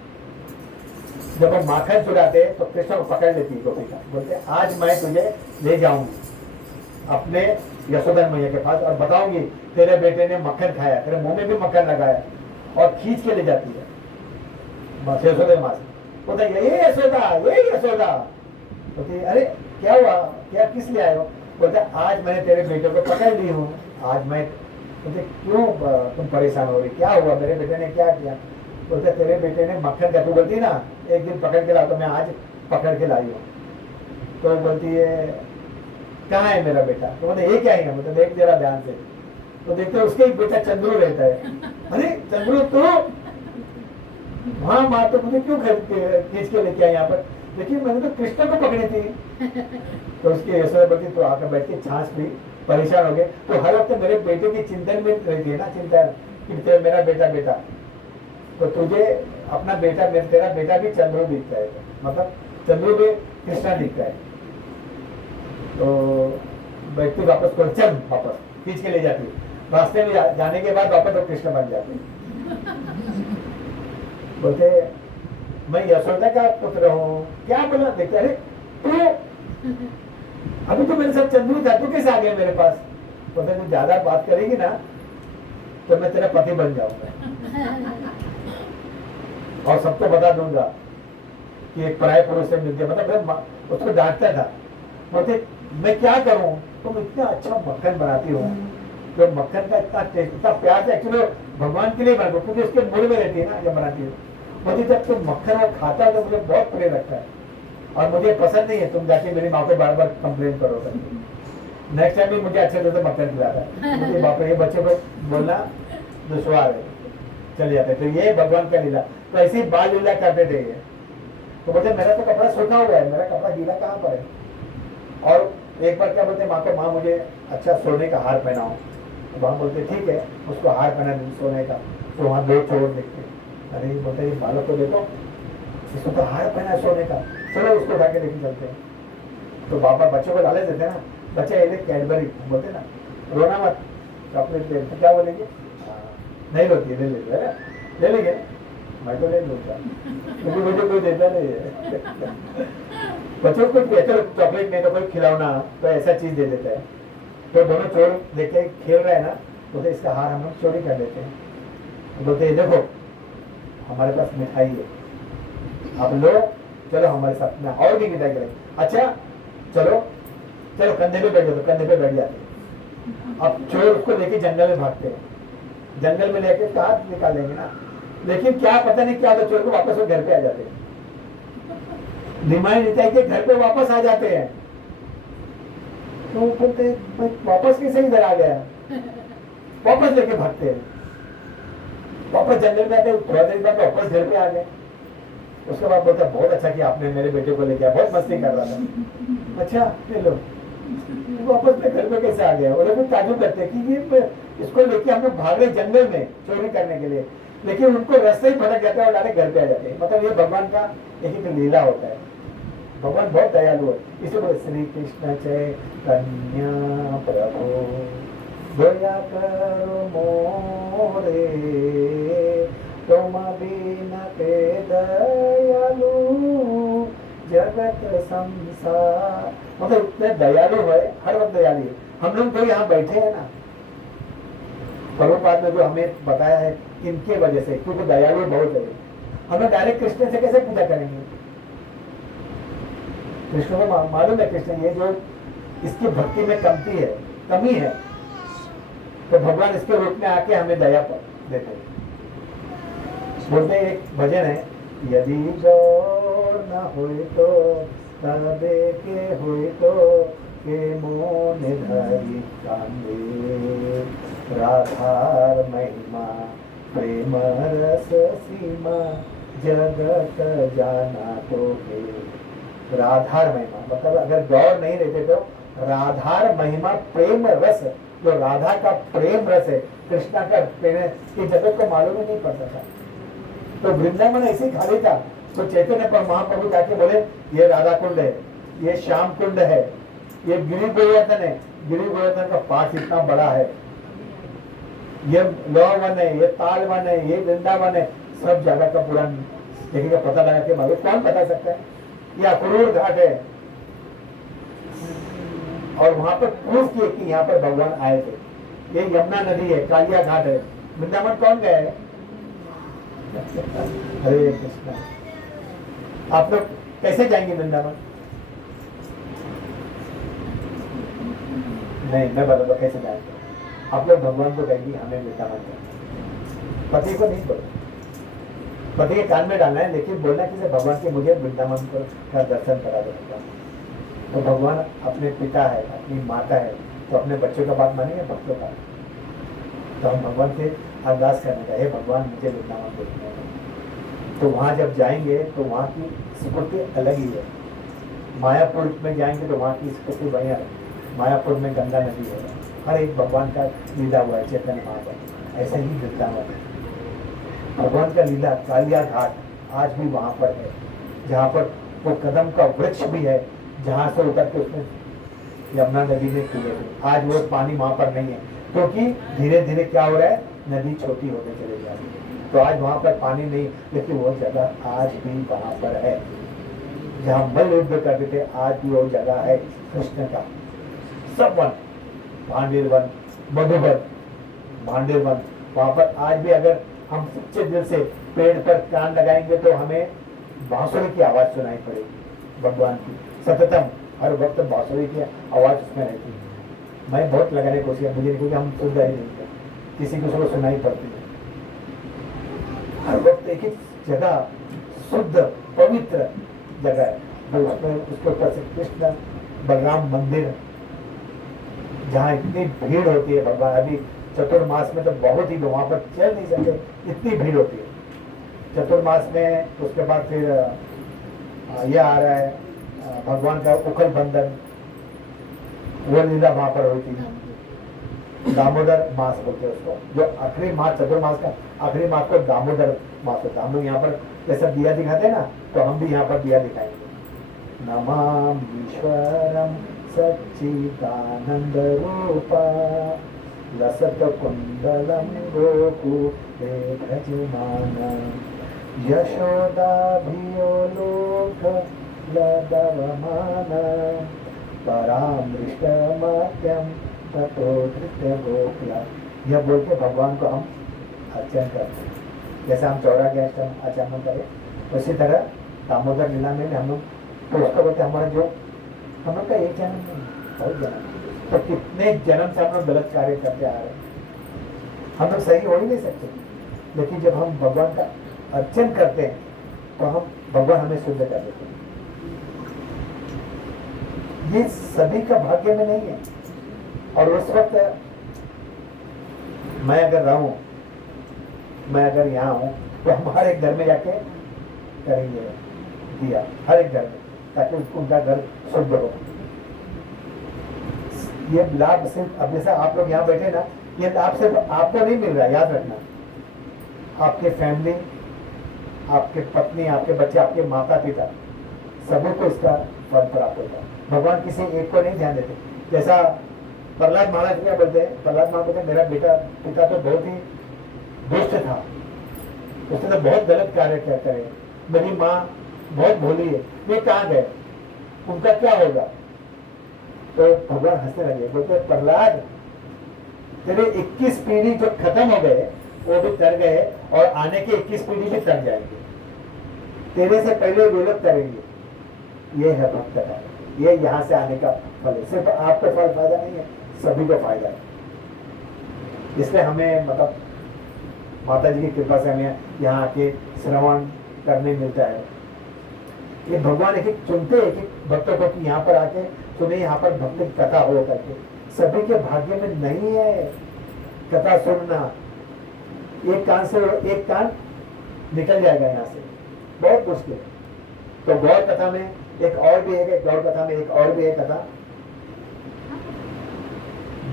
जब हम माखन चुराते तो कृष्ण को पकड़ लेती है गोपिका, बोलते आज मैं तुझे ले जाऊंगी अपने यशोदा मैया के पास और बताऊंगी तेरे बेटे ने मक्खन खाया, तेरे मुंह में भी मक्खन लगाया, और खींच के ले जाती है यशोदा माँ से। बोलते ये यशोदा, ये यशोदा। बोलते अरे क्या हुआ, क्या किस लिए आए हो? बोलते आज मैंने तेरे बेटे को पकड़ ली हूँ, आज मैं। बोलते क्यों तुम परेशान हो रही, क्या हुआ, मेरे बेटे ने क्या किया? बोलते तेरे बेटे ने मक्खन का, तू बोलती ना एक दिन पकड़ के ला, तो मैं आज पकड़ के लाई हूँ। तो बोलती है कहाँ है मेरा बेटा? तो बोलते ये क्या है? बोलते देख जरा ध्यान से। तो देखते उसके एक बेटा चंद्रू रहता है। अरे चंद्रू तू, हाँ माँ, तो मुझे क्यों खींच के लेके आए यहाँ पर? देखिए मैंने तो कृष्ण को पकड़ी थी। तो उसकी यशोदा बोलती तो आकर बैठ के छाछ पी, परेशान हो गए। तो हर वक्त मेरे बेटे की चिंतन में रहती है ना, चिंता कि मेरा बेटा बेटा। तो तुझे अपना बेटा, तेरा बेटा भी चंद्रू दिखता है, मतलब चंद्रू भी कृष्णा दिखता है। तो व्यक्ति वापस को चल, वापस खींच के ले जाती है। रास्ते में जाने के बाद वापस तो कृष्ण बन जाते। बोलते मैं यशोदा का पुत्र हूँ, क्या बोला? देखते अरे तू अभी तो मेरे साथ चंद्रू था, तू कैसे आ गया मेरे पास? बोलते तू ज्यादा बात करेगी ना तो मैं तेरा पति बन जाऊंगा और सबको बता दूंगा कि एक पराये पुरुष से मिल गया। मतलब उसको डांटता था। बोलते मैं क्या करूं, तुम इतना अच्छा मक्खन बनाती हो, जो मक्खन का इतना टेस्ट, इतना प्यार से एक्चुअली भगवान के लिए बनाते, क्योंकि उसके मुंह में रहती है ना जब बनाती है। मुझे जब तुम मक्खन और खाता है तो मुझे बहुत प्रिय लगता है, और मुझे पसंद नहीं है तुम जाके मेरी माँ को बार बार कंप्लेन करो। नेक्स्ट टाइम भी मुझे अच्छे से मक्खन खिलाता है। मुझे बाप रे, ये बच्चे को बोलना दुश्वार है, चले जाते। तो ये भगवान का लीला। तो ऐसी बाल लीला करते थे ये। तो बोलते मेरा तो कपड़ा सूखा हुआ है, मेरा कपड़ा गीला कहाँ पर है? और एक बार क्या बोलते माँ को, माँ मुझे अच्छा सोने का हार पहनाओ। तो माँ बोलते ठीक है, उसको हार पहना सोने का। तो वहाँ दो चोर देखते, अरे बोलते ये बालक को देखो, इसको तो हार पहना है सोने का, चलो उसको उठा के लेके चलते हैं। तो पापा बच्चों को लालच देते हैं ना, बच्चे ये ले कैडबरी बोलते ना, रोना मत, चॉकलेट दे, तो क्या बोलेंगे, नहीं रोती है, ले लेते है ना, ले लेंगे, मैं तो ले लूँगा क्योंकि मुझे कोई देता नहीं है। बच्चों को चलो चॉकलेट नहीं तो कोई खिलौना, तो ऐसा चीज दे देता है। तो दोनों चोर लेके खेल रहे हैं ना, बोलते इसका हार हम लोग चोरी कर लेते हैं। बोलते देखो हमारे पास मिठाई है, आप लो, चलो हमारे साथ में और भी मिठाई करें, अच्छा चलो चलो कंधे पे बैठ जाओ, तो कंधे पे बैठ जाते हैं। अब चोर उसको लेके जंगल में भागते हैं, जंगल में लेके कहाँ निकालेंगे ना, लेकिन क्या पता नहीं क्या, तो चोर को वापस वो घर पे आ जाते हैं, दिमाग लेता है कि घर पे वापस आ जाते हैं। तो बोलते वापस कैसे इधर आ गया, वापस लेके भागते हैं, वापस जंगल में आते, थोड़ा देर बाद वापस घर पे आ गए। उसके बाद बोलता बहुत अच्छा कि आपने मेरे बेटे को लेके आया, बहुत मस्ती कर रहा था, अच्छा ले लो, वापस में घर पे कैसे आ गया। वो लोग ताजुब करते हैं कि ये इसको लेके हम लोग भाग रहे जंगल में चोरी करने के लिए, लेकिन उनको रास्ते ही भटक जाता है और डायरेक्ट घर पे आ जाते हैं। मतलब ये भगवान का एक लीला होता है, भगवान बहुत दयालु है। इसे बोले श्री कृष्ण चैतन्य प्रभु दया करो मोरे, तुम बिन के दयालु जगत संसार। मतलब इतने दयालु है, हर वक्त दयालु है। हम लोग जो यहाँ बैठे हैं ना, प्रभुपाद ने जो हमें बताया है इनके वजह से, क्योंकि दयालु बहुत है। हमें डायरेक्ट कृष्ण से कैसे पूजा करेंगे, कृष्ण को मालूम है कृष्ण ये जो इसकी भक्ति में कमी है, तो भगवान इसके रूप में आके हमें दया पर देते हैं। बोलते एक भजन है, यदि गौर न हुई तो तबे के हुई तो के मोन धरी कांदे, राधार महिमा प्रेम रस सीमा जगत जाना तो है। राधार महिमा मतलब अगर गौर नहीं रहते तो राधार महिमा प्रेम रस, जो राधा का प्रेम रस है, कृष्णा का प्रेम है, ये जगत को मालूम ही नहीं पड़ता था। तो वृंदावन ऐसे खाली था, तो चैतन्य पर महाप्रभु जाके बोले ये राधा कुंड है, ये श्याम कुंड है, ये गिरि गोवर्धन है, गिरि गोवर्धन का पाठ इतना बड़ा है, ये लौह वन है, ये ताल वन है, ये वृंदावन है, सब जगह का पूरा जगह का पता लगा के मालूम, कौन बता सकता है। ये अक्रूर घाट है, और वहां पर प्रूफ किए कि यहाँ पर भगवान आए थे। ये यमुना नदी है, कालिया घाट है। वृंदावन कौन गए है? हरे कृष्णा। आप लोग कैसे जाएंगे वृंदावन? नहीं, मैं बता दो कैसे जाएंगे। आप लोग भगवान को कहेंगे हमें वृंदावन जाना, पति को नहीं बोलो, पति के कान में डालना है, लेकिन बोलना कि भगवान के मुझे वृंदावन का दर्शन करा दो। तो भगवान अपने पिता है, अपनी माता है, तो अपने बच्चों का बात मानेंगे, भक्तों का। तो हम भगवान से अरदास करने का, हे भगवान मुझे वृंदावन देखना है। तो वहाँ जब जाएंगे तो वहाँ की स्फूर्ति अलग ही है। मायापुर में जाएंगे तो वहाँ की स्फूर्ति बढ़िया है। मायापुर में गंगा नदी है, हर एक भगवान का लीला हुआ है, चैतन्य महाप्रभु। ऐसे ही वृंदावन है, भगवान का लीला। कालिया घाट आज भी वहाँ पर है, जहाँ पर वो कदम का वृक्ष भी है, जहाँ से उतर के उसमें यमुना नदी में कूदे थे। आज वो पानी वहाँ पर नहीं है, क्योंकि धीरे धीरे क्या हो रहा है, नदी छोटी होते चले जा रही है। तो आज वहाँ पर पानी नहीं, लेकिन वो जगह आज भी वहाँ पर है जहाँ मल्ल युद्ध करते थे। आज भी वो जगह है कृष्ण का। सब one, Bhander one, Madhuban, Bhander one, वहाँ पर आज भी अगर हम सच्चे दिल से पेड़ पर कान लगाएंगे तो हमें बांसुरी की आवाज सुनाई पड़ेगी, भगवान की सततम, हर वक्त बांसुरी की आवाज उसमें रहती है। मैं बहुत लगाने की कोशिश, मुझे क्योंकि हम सुनता ही नहीं है, किसी को सुनो सुनाई पड़ती है। हर वक्त एक ही जगह शुद्ध पवित्र जगह है, तो उसमें उसके ऊपर से कृष्ण बलराम मंदिर, जहाँ इतनी भीड़ होती है। भगवान अभी चतुर्मास में तो बहुत ही, वहाँ पर चल नहीं सकते, इतनी भीड़ होती है चतुर्मास में। उसके बाद फिर यह आ रहा है भगवान का उखल बंधन, वो लीला वहाँ पर होती है। दामोदर मास बोलते हैं उसको, जो आखिरी मास, चतुर्मास का आखिरी मास को दामोदर मास होता है। हम लोग यहाँ पर जैसा दिया दिखाते हैं ना, तो हम भी यहाँ पर दिया दिखाएंगे। नमामीश्वरम सच्चिदानंद रूपा लसत कुंडलम गोकुले भजमान यशोदाभियो लोक लदवमान परामृष्टमत्यम ततो धृत्य गोकुला। यह बोल के भगवान को हम अर्चन करते हैं, जैसे हम चौरा के आचरण करें उसी तरह दामोदर लीला में हम लोग तो उसको बोलते हमारा जो हम लोग का एक जन्म नहीं, बहुत जन्म, तो कितने जन्म से हम लोग गलत कार्य करते आ रहे हैं, हम लोग सही हो ही नहीं सकते। लेकिन जब हम भगवान का अर्चन करते हैं तो हम भगवान हमें शुद्ध कर देते हैं। ये सभी का भाग्य में नहीं है। और उस वक्त मैं अगर रहूं, मैं अगर यहाँ हूं, तो हमारे घर में जाके करेंगे दिया, हर एक घर में, ताकि उनका घर शुद्ध हो। ये लाभ सिर्फ, अब जैसा आप लोग यहाँ बैठे ना, ये लाभ सिर्फ आपको नहीं मिल रहा, याद रखना। आपके फैमिली, आपके पत्नी, आपके बच्चे, आपके माता पिता, सभी को इसका फल प्राप्त होता है। भगवान किसी एक को नहीं ध्यान देते। जैसा प्रहलाद महाराज क्या बोलते हैं, प्रहलाद महाराज बोलते हैं मेरा पिता तो बहुत ही दुष्ट था, उसने तो बहुत गलत कार्य करता है, मेरी माँ बहुत भोली है, वे कहाँ गए, उनका क्या होगा। तो भगवान हंसने लगे, बोलते प्रहलाद तेरे 21 पीढ़ी जो खत्म हो गए वो भी तर गए, और आने के 21 पीढ़ी भी तर जाएंगे, तेरे से पहले वे लोग करेंगे। ये है भक्त का, ये यहाँ से आने का फल है। सिर्फ आपको फल फायदा नहीं है, सभी को फायदा है। इसलिए हमें मतलब माता जी की कृपा से हमें यहाँ आके श्रवण करने मिलता है। ये भगवान एक एक चुनते हैं कि भक्तों को कि यहाँ पर आके सुने, यहाँ पर भक्ति कथा हो करके। सभी के भाग्य में नहीं है कथा सुनना। एक कान से एक कान निकल जाएगा यहाँ से, बहुत मुश्किल है। तो गौर कथा में एक और भी है, गौर कथा में एक और भी है कथा,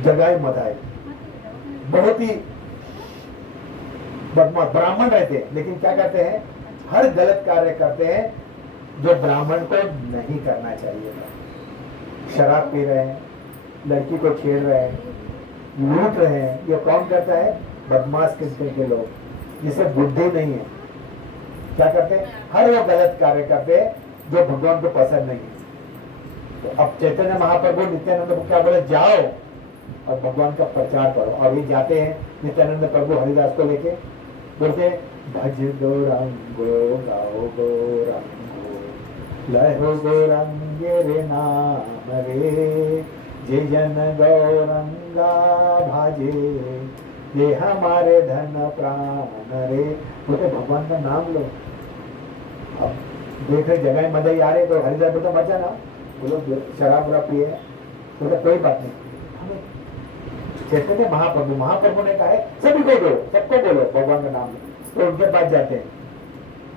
जगाई मदाई। बहुत ही बदमाश ब्राह्मण रहते हैं, लेकिन क्या करते हैं, हर गलत कार्य करते हैं जो ब्राह्मण को नहीं करना चाहिए था। शराब पी रहे हैं, लड़की को छेड़ रहे हैं, लूट रहे हैं। ये कौन करता है, बदमाश किस्म के लोग, जिसे बुद्धि नहीं है। क्या करते हैं, हर वो गलत कार्य करते हैं जो भगवान को पसंद नहीं है। तो अब चैतन्य महाप्रभु नित्यानंद को क्या बोले, जाओ और भगवान का प्रचार करो। और ये जाते हैं नित्यानंद प्रभु हरिदास को लेके, बोलते भज गौरांगो गाओ गौरांगो लहो गौरांगे रे नाम रे, जे जन गौरंगा भाजे ये हमारे धन प्राण रे। बोलते भगवान का नाम लो। अब देख रहे जगह मदई आ रहे तो हरिदास बोलते मचा ना, बोलो शराब वराब पिए, बोलते कोई बात नहीं। हमें चैतन्य महाप्रभु ने कहा है सभी को दो, सबको बोलो भगवान का नाम लो। तो उनके पास जाते हैं,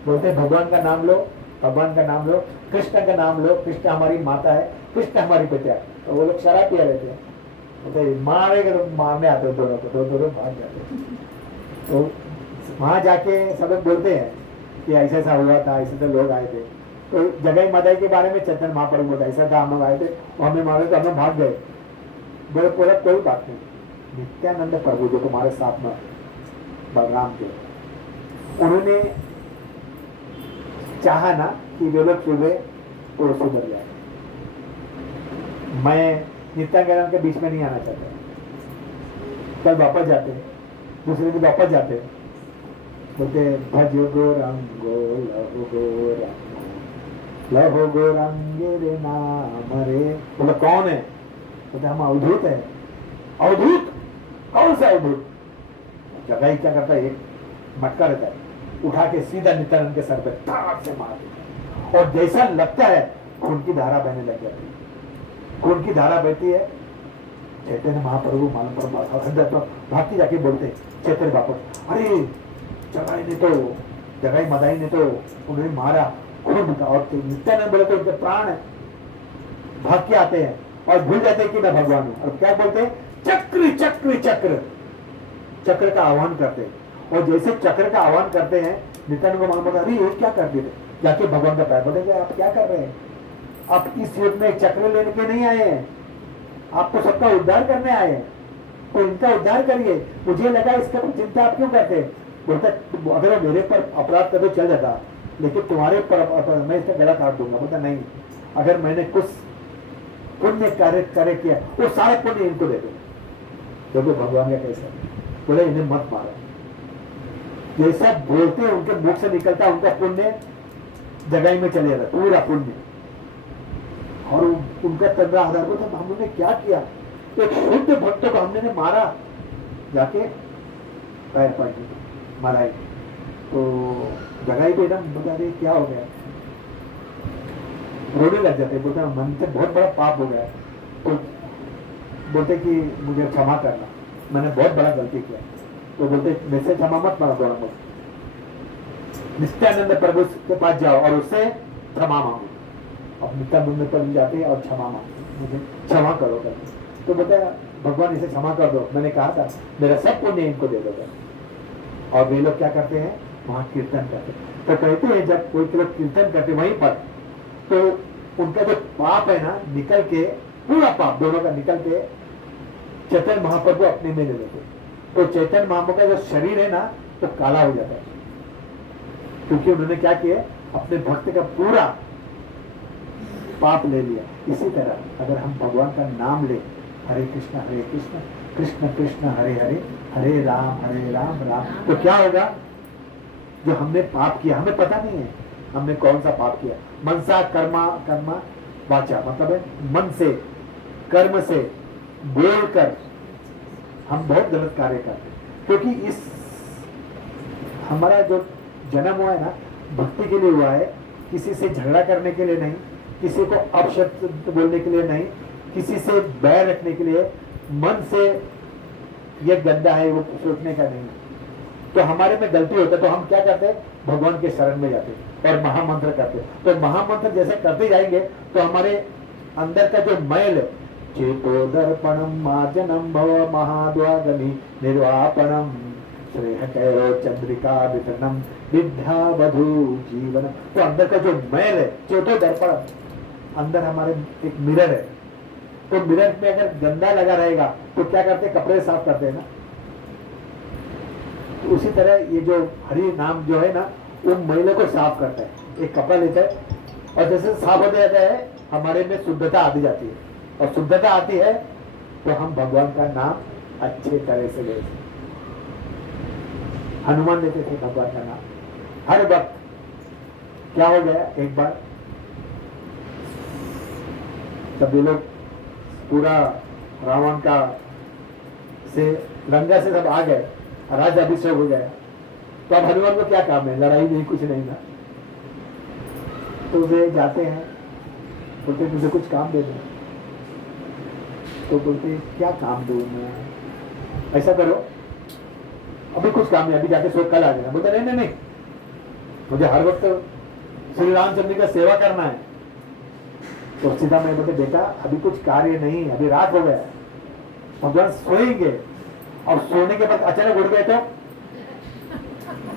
बोलते भगवान का नाम लो, भगवान का नाम लो, कृष्ण का नाम लो, कृष्ण हमारी माता है, कृष्ण हमारी पिता है। तो वो लोग शराब पिया रहते हैं, बोलते मारेगा तो मारने आते दोनों को, दोनों भाग जाते। तो वहां जाके सब लोग बोलते हैं कि ऐसा ऐसा हुआ था, ऐसे तो लोग आए थे। तो जगह मदाई के बारे में चैतन्य महाप्रभु बोलता ऐसा था, हम लोग आए थे, हमें मारे तो हम लोग भाग गए। बोले पूरा कोई बात नहीं, नित्यानंद प्रभु जो तुम्हारे साथ में बलराम थे, उन्होंने चाहा ना कि वे लोग सुबह और सुधर जाए। मैं नित्यानंद के बीच में नहीं आना चाहता। कल वापस जाते हैं, दूसरे दिन वापस जाते हैं, बोलते भज गौरांगो लहो गौरांगो लहो गौरांगे रे नाम रे। बोले कौन है, बोलते हम अवधूत है। अवधूत, कौन सा अवधूत। जगह ही क्या करता है, एक मटका रहता है, उठा के सीधा नित्यानंद के सर पे ताक से मार देता है, और जैसा लगता है खून की धारा बहने लग जाती है। खून की धारा बहती है, चैतन्य महाप्रभु मालूम पर भागती जाके बोलते चैतन्य बापू, अरे जगाई मदाई ने तो उन्हें मारा, खून था। और नित्यानंद बोले तो उनके प्राण है, भाग के आते हैं और भूल जाते हैं कि मैं भगवान हूँ। और क्या बोलते हैं, चक्र चक्र चक्र चक्र का आह्वान करते हैं। और जैसे चक्र का आह्वान करते हैं, नित्यानंद महाप्रभु बोला, अरे ये क्या करते थे? जाके भगवान का पैर बोलेंगे, आप क्या कर रहे हैं? आप इस युग में चक्र लेने के नहीं आए हैं, आप तो सबका उद्धार करने आए हैं, तो इनका उद्धार करिए। मुझे लगा इसका चिंता आप क्यों करते? बोलता अगर मेरे पर अपराध कर तो चल जाता, लेकिन तुम्हारे पर मैं इसका गला काट दूंगा। बोलता नहीं, अगर मैंने कुछ पुण्य कार्य किया वो सारे पुण्य इनको दे दो। देखो भगवान का कैसा, बोले इन्हें मत मारो। जैसा बोलते हैं उनके मुख से निकलता उनका पुण्य जगह में चले जाता, पूरा पुण्य। और उनका 15,000 को तब हम लोगों ने क्या किया? एक शुद्ध भक्त को हमने मारा, जाके पैर पड़ गई माराई। तो जगह पे एकदम बता रही क्या हो गया, रोने लग जाते, बोलते मन से बहुत बड़ा पाप हो गया। तो बोलते कि मुझे क्षमा करना, मैंने बहुत बड़ा गलती किया। तो बोलते मेरे से क्षमा मत मांगो, थोड़ा बहुत नित्यानंद प्रभु के पास जाओ और उससे क्षमा मांगो। अब नित्यानंद प्रभु जाते और क्षमा मांगो, मुझे क्षमा करो करके। तो बोलते भगवान इसे क्षमा कर दो, मैंने कहा था मेरा सब पुण्य इनको दे दो। और वे लोग क्या करते हैं, वहां कीर्तन करते। तो कहते हैं जब कोई लोग कीर्तन करते वहीं पर, तो उनका जो पाप है ना निकल के, पूरा पाप दोनों का निकल के चैतन्य महाप्रभु अपने में ले लेते। तो चैतन्य महाप्रभु का जो शरीर है ना तो काला हो जाता है, क्योंकि उन्होंने क्या किया, अपने भक्त का पूरा पाप ले लिया। इसी तरह अगर हम भगवान का नाम ले, हरे कृष्ण कृष्ण कृष्ण हरे हरे, हरे राम राम, तो क्या होगा? जो हमने पाप किया हमें पता नहीं है हमने कौन सा पाप किया। मनसा कर्मा वाचा, मतलब है मन से, कर्म से, बोलकर हम बहुत गलत कार्य करते हैं। क्योंकि इस हमारा जो जन्म हुआ है ना भक्ति के लिए हुआ है, किसी से झगड़ा करने के लिए नहीं, किसी को अपशब्द बोलने के लिए नहीं, किसी से बैर रखने के लिए, मन से ये गंदा है वो सोचने का नहीं। तो हमारे में गलती होता है तो हम क्या करते हैं, भगवान के शरण में जाते और महामंत्र करते। तो महामंत्र जैसे करते जाएंगे तो हमारे अंदर का जो मैल, चेतो दर्पणम मार्जनम भव महाद्वागनी निर्वापणम श्रेय कैरो चंद्रिका वितरणम विद्या वधु जीवन, तो अंदर का जो मैल है, चेतो दर्पण, अंदर हमारे एक मिरर है। तो मिरर में अगर गंदा लगा रहेगा तो क्या करते हैं, कपड़े साफ करते हैं ना। तो उसी तरह ये जो हरि नाम जो है ना वो मैले को साफ करता है। एक कपड़ा लेता है और जैसे साफ होते जाता है हमारे में शुद्धता आती जाती है, और शुद्धता आती है तो हम भगवान का नाम अच्छे तरह से लेते। हनुमान लेते थे भगवान का नाम हर वक्त। क्या हो गया, एक बार तब ये लोग पूरा रावण का से लंका से सब आ गए, राज अभिषेक हो गया। तो अब हनुमान को क्या काम है, लड़ाई नहीं, कुछ नहीं ना। तो वे जाते हैं, बोलते मुझे कुछ काम दे दो। तो बोलते क्या काम दूं मैं, ऐसा करो अभी कुछ काम नहीं, अभी जाके सो कल आ जाना। बोलते नहीं नहीं नहीं, मुझे हर वक्त श्री रामचंद्र का सेवा करना है। तो सीधा मैं बोलते बेटा अभी कुछ कार्य नहीं, अभी रात हो गया, भगवान सोएंगे, और सोने के बाद अचानक उठ गए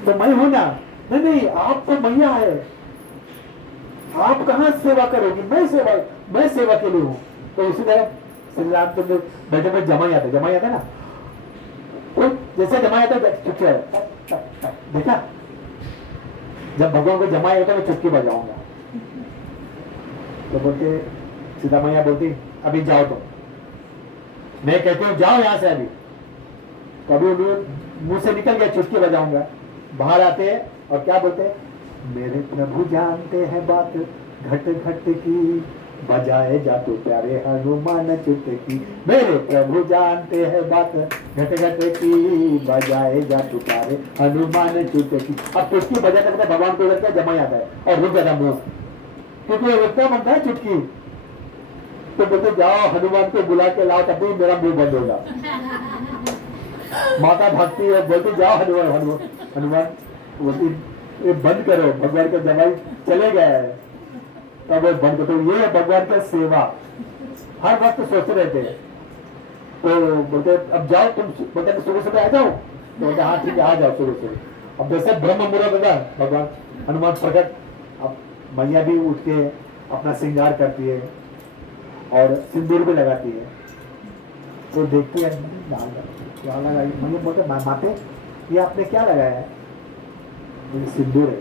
तो मैं हूं ना। नहीं नहीं, आप तो मैया है, आप कहां सेवा करोगी, मैं सेवा के लिए हूं। तो उसी तरह श्री रामचंद्र बैठे में जमा जाते ना, तो जैसे जमा जाता चुटकी देखा, जब भगवान को जमा जाता मैं चुटकी बजाऊंगा। तो बोलते सीता मैया बोलती अभी जाओ तुम, मैं कहती हूँ जाओ यहां से अभी। कभी मुंह से निकल गया चुटकी बजाऊंगा, बाहर आते हैं और क्या बोलते हैं, मेरे प्रभु जानते हैं बात घट घट की, बजाए जातु प्यारे हनुमान चुटकी। मेरे प्रभु जानते हैं बात घट घट की, बजाए जातु प्यारे हनुमान चुटकी। अब चुटकी बजाते बजाते भगवान को लगता है जमा आता है और रुक जाता मुंह, क्योंकि रुकता बनता है चुटकी। तो बोलते जाओ हनुमान को बुला के लाओ, तब भी मेरा मुंह बंद होगा। माता भक्ति है, बोलती जाओ हनुमान बोलती ये बंद करो, भगवान का जमाई चले गया है, तब वो बंद करो। ये है भगवान का सेवा, हर वक्त सोचते रहते हैं। तो बोलते अब जाओ तुम, बोलते सुबह सुबह आ जाओ, तो बोलते हाँ ठीक है आ जाओ सुबह सुबह। अब जैसे ब्रह्म मुहूर्त होता है, भगवान हनुमान प्रकट, अब मैया भी उठ के अपना श्रृंगार करती है और सिंदूर भी लगाती है। तो देखती है क्या लगाई, मैंने बोलते माते ये आपने क्या लगाया है? सिंदूर है,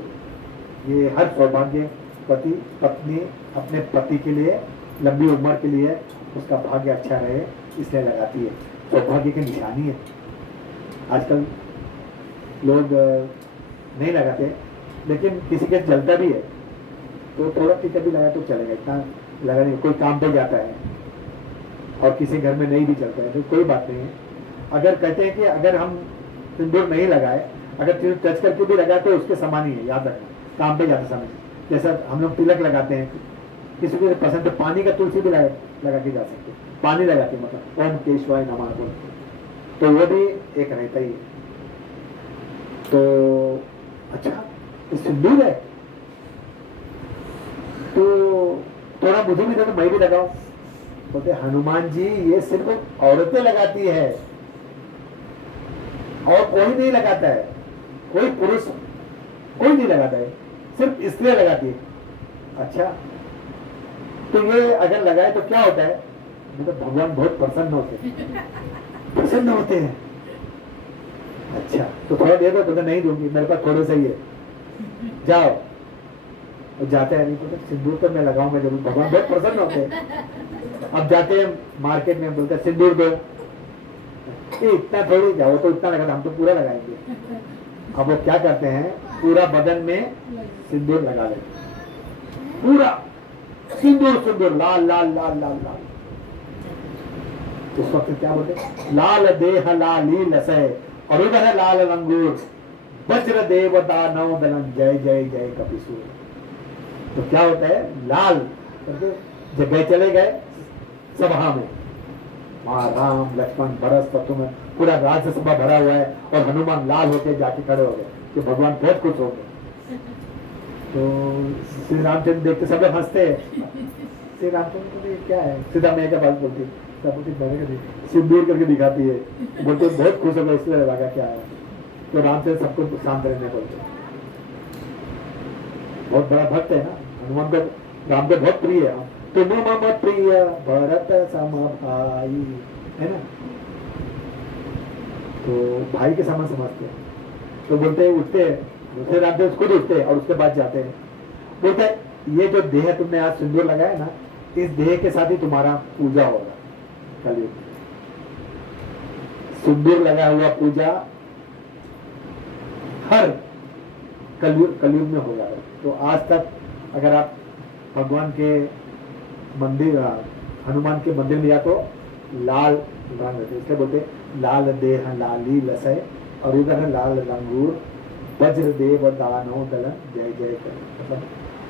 ये हर सौभाग्य पति पत्नी अपने पति के लिए लंबी उम्र के लिए उसका भाग्य अच्छा रहे इसलिए लगाती है, सौभाग्य की निशानी है। आजकल लोग नहीं लगाते, लेकिन किसी के जलता भी है तो थोड़ा टीका भी लगा तो चलेगा, इतना लगा नहीं। कोई काम पे जाता है और किसी घर में नहीं भी चलता है तो कोई बात नहीं है। अगर कहते हैं कि अगर हम सिंदूर नहीं लगाए, अगर टच करके भी लगाए तो उसके समान ही है, याद रखना। काम पे जाते समय जैसा हम लोग तिलक लगाते हैं, किसी को पसंद है पानी का तुलसी भी लगा के जा सकते, पानी लगाते मतलब ओम केशवाय नमः बोल, तो वो भी एक रहता ही है। तो अच्छा सिंदूर है तो थोड़ा मुझे भी देखो मैं भी लगाऊं। बोलते हनुमान जी ये सिर्फ औरतें लगाती है और कोई नहीं लगाता है, कोई पुरुष कोई नहीं लगाता है, सिर्फ स्त्रियां लगाती है। अच्छा तो ये अगर लगाए तो क्या होता है? तो भगवान बहुत प्रसन्न होते हैं। अच्छा तो थोड़ा दे दो, तो नहीं दूंगी, मेरे पास थोड़े से ही है, जाओ। और जाते हैं, नहीं तो सिंदूर तो मैं लगाऊंगा जरूर, भगवान बहुत प्रसन्न होते हैं। अब जाते हैं मार्केट में, बोलते हैं सिंदूर दो, इतना थोड़ी जाओ तो इतना लगा, हम तो पूरा लगाएंगे। अब वो क्या करते हैं, पूरा बदन में सिंदूर लगा लेते, पूरा सिंदूर सिंदूर लाल लाल लाल लाल लाल। उस वक्त क्या बोलते, लाल देह लाली लसय और उधर है लाल अंगूर, वज्र देव दानव दलन जय जय जय कपिसूर। तो क्या होता है, लाल करके जब गए चले गए सभा में, वहां राम लक्ष्मण भरत शत्रुघ्न पूरा राज्यसभा भरा हुआ है और हनुमान लाल होके जाके खड़े हो गए कि भगवान बहुत खुश हो गए। तो श्री रामचंद्र देखते सब लोग हंसते हैं। श्री रामचंद्र को क्या है, सीधा मैं क्या बात बोलती, सिंदूर करके दिखाती है, बोलते बहुत खुश हो गए इसलिए लगा क्या है। तो रामचंद्र सबको शांत रहने बोलते, बहुत बड़ा भक्त है ना हनुमान को, राम को बहुत प्रिय है। तुम मम प्रिय भरत सम भाई, है ना, तो भाई के समान समझते हैं। तो बोलते हैं उठते हैं, दूसरे रामचंद्र खुद उठते हैं और उसके बाद जाते हैं। बोलते हैं ये जो देह तुमने आज सिंदूर लगाया ना, इस देह के साथ ही तुम्हारा पूजा होगा कलयुग। सिंदूर लगा हुआ पूजा हर कलयुग में हो जाएगा। तो आज तक अगर आप भगवान के मंदिर, हनुमान के मंदिर में या तो लाल रंग रहते, इसलिए बोलते लाल देह लाली लसय और उधर है लाल रंगूर, वज्र देव दानव दलन जय जय कर। मतलब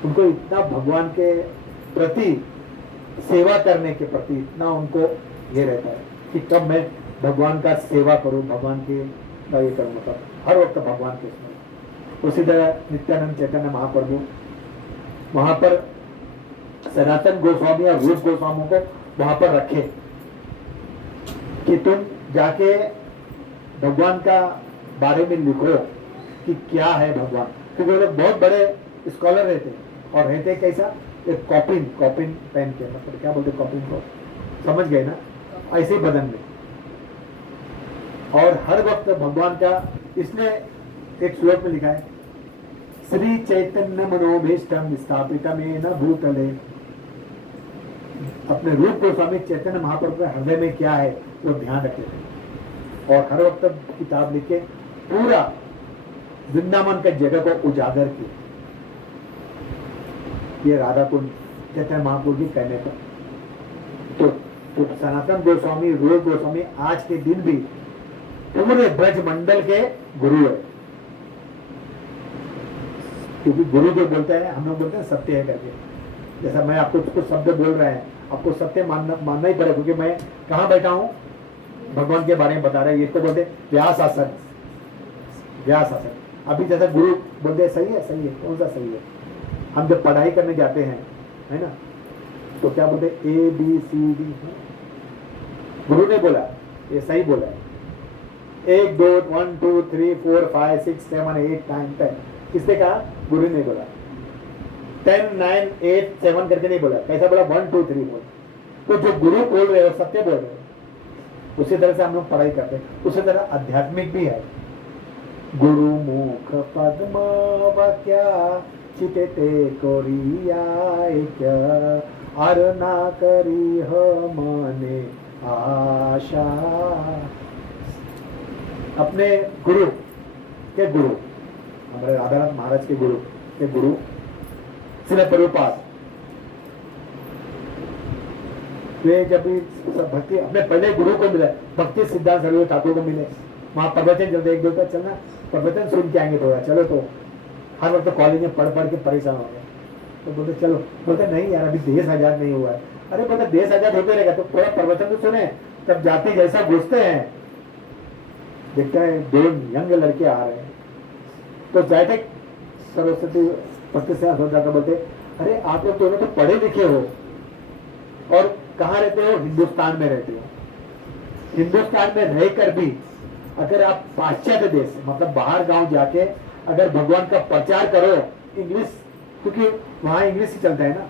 उनको इतना भगवान के प्रति सेवा करने के प्रति इतना उनको ये रहता है कि कब मैं भगवान का सेवा करूं, भगवान के ये करूं, मतलब हर वक्त भगवान के इसमें। उसी तरह नित्यानंद चैतन्य महाप्रभु वहां पर सनातन गोस्वामी और रूप गोस्वामी को वहां पर रखे कि तुम जाके भगवान का बारे में लिखो कि क्या है भगवान, क्योंकि वो लोग बहुत बड़े स्कॉलर रहते और रहते कैसा, एक कॉपिन पेन के, मतलब क्या बोलते कॉपिन को, समझ गए ना, ऐसे ही बदन में। और हर वक्त भगवान का, इसने एक श्लोक में लिखा है, श्री चैतन्य मनोभीष्टम स्थापितमेन भूतले। अपने रूप गोस्वामी चैतन्य महाप्रभु के हृदय में क्या है वो ध्यान रखे थे और हर वक्त किताब लिखे, पूरा वृंदावन के जगह को उजागर किया। ये राधा कुंड चैतन्य महाप्रभु जी कहने पर तो सनातन गोस्वामी, रूप गोस्वामी आज के दिन भी पूरे ब्रज मंडल के गुरु है, क्योंकि गुरु जो बोलते हैं, हम लोग बोलते हैं सत्य है करके। जैसा मैं आपको कुछ शब्द बोल रहे हैं, आपको सत्य मानना ही पड़ेगा, क्योंकि मैं कहाँ बैठा हूँ, भगवान के बारे में बता रहे हैं। इसको बोलते व्यास आसन, व्यास आसन। अभी जैसा गुरु बोलते हैं सही है, सही है, कौन सा सही है? हम जब पढ़ाई करने जाते हैं, है ना, तो क्या बोलते हैं A B C D, गुरु ने बोला, ये सही बोला है। 1 2 1 2 3 4 5 6 7 8 9 10 किसने कहा? गुरु ने बोला। 10 9 8 7 करके नहीं बोला, कैसा बोला? 1 2 3 बोल। तो जो गुरु बोल रहे हो सत्य बोल रहे हो। उसी तरह से हम लोग पढ़ाई करते हैं, उसी तरह आध्यात्मिक भी है। गुरु मुख पद्म वाक्या चिते कोरिया और ना करी हो मने आशा। अपने गुरु के गुरु, हमारे राधानाथ महाराज के गुरु श्रील प्रभुपाद, वे जब भी भक्ति अपने पहले गुरु को मिले, भक्ति सिद्धांत सरस्वती ठाकुर को मिले, वहां प्रवचन चलते, एक दो का चलना प्रवचन सुन के आएंगे थोड़ा, चलो तो हर वक्त कॉलेज में पढ़ के परेशान हो गए। तो बोलते चलो, बोलते नहीं यार अभी देश आजाद नहीं हुआ है। अरे बोलते देश आजाद होते रहेगा तो थोड़ा प्रवचन तो सुने। तब जाते जैसा घुसते हैं, देखता है 2 यंग लड़के आ रहे हैं, तो जाते सरस्वती भक्ति से हो जाकर बोलते, अरे आप लोग दोनों तो पढ़े लिखे हो और कहाँ रहते हो? हिंदुस्तान में रहते हो। हिंदुस्तान में रहकर भी अगर आप पाश्चात्य देश मतलब बाहर गांव जाके अगर भगवान का प्रचार करो इंग्लिश, क्योंकि वहां इंग्लिश ही चलता है ना,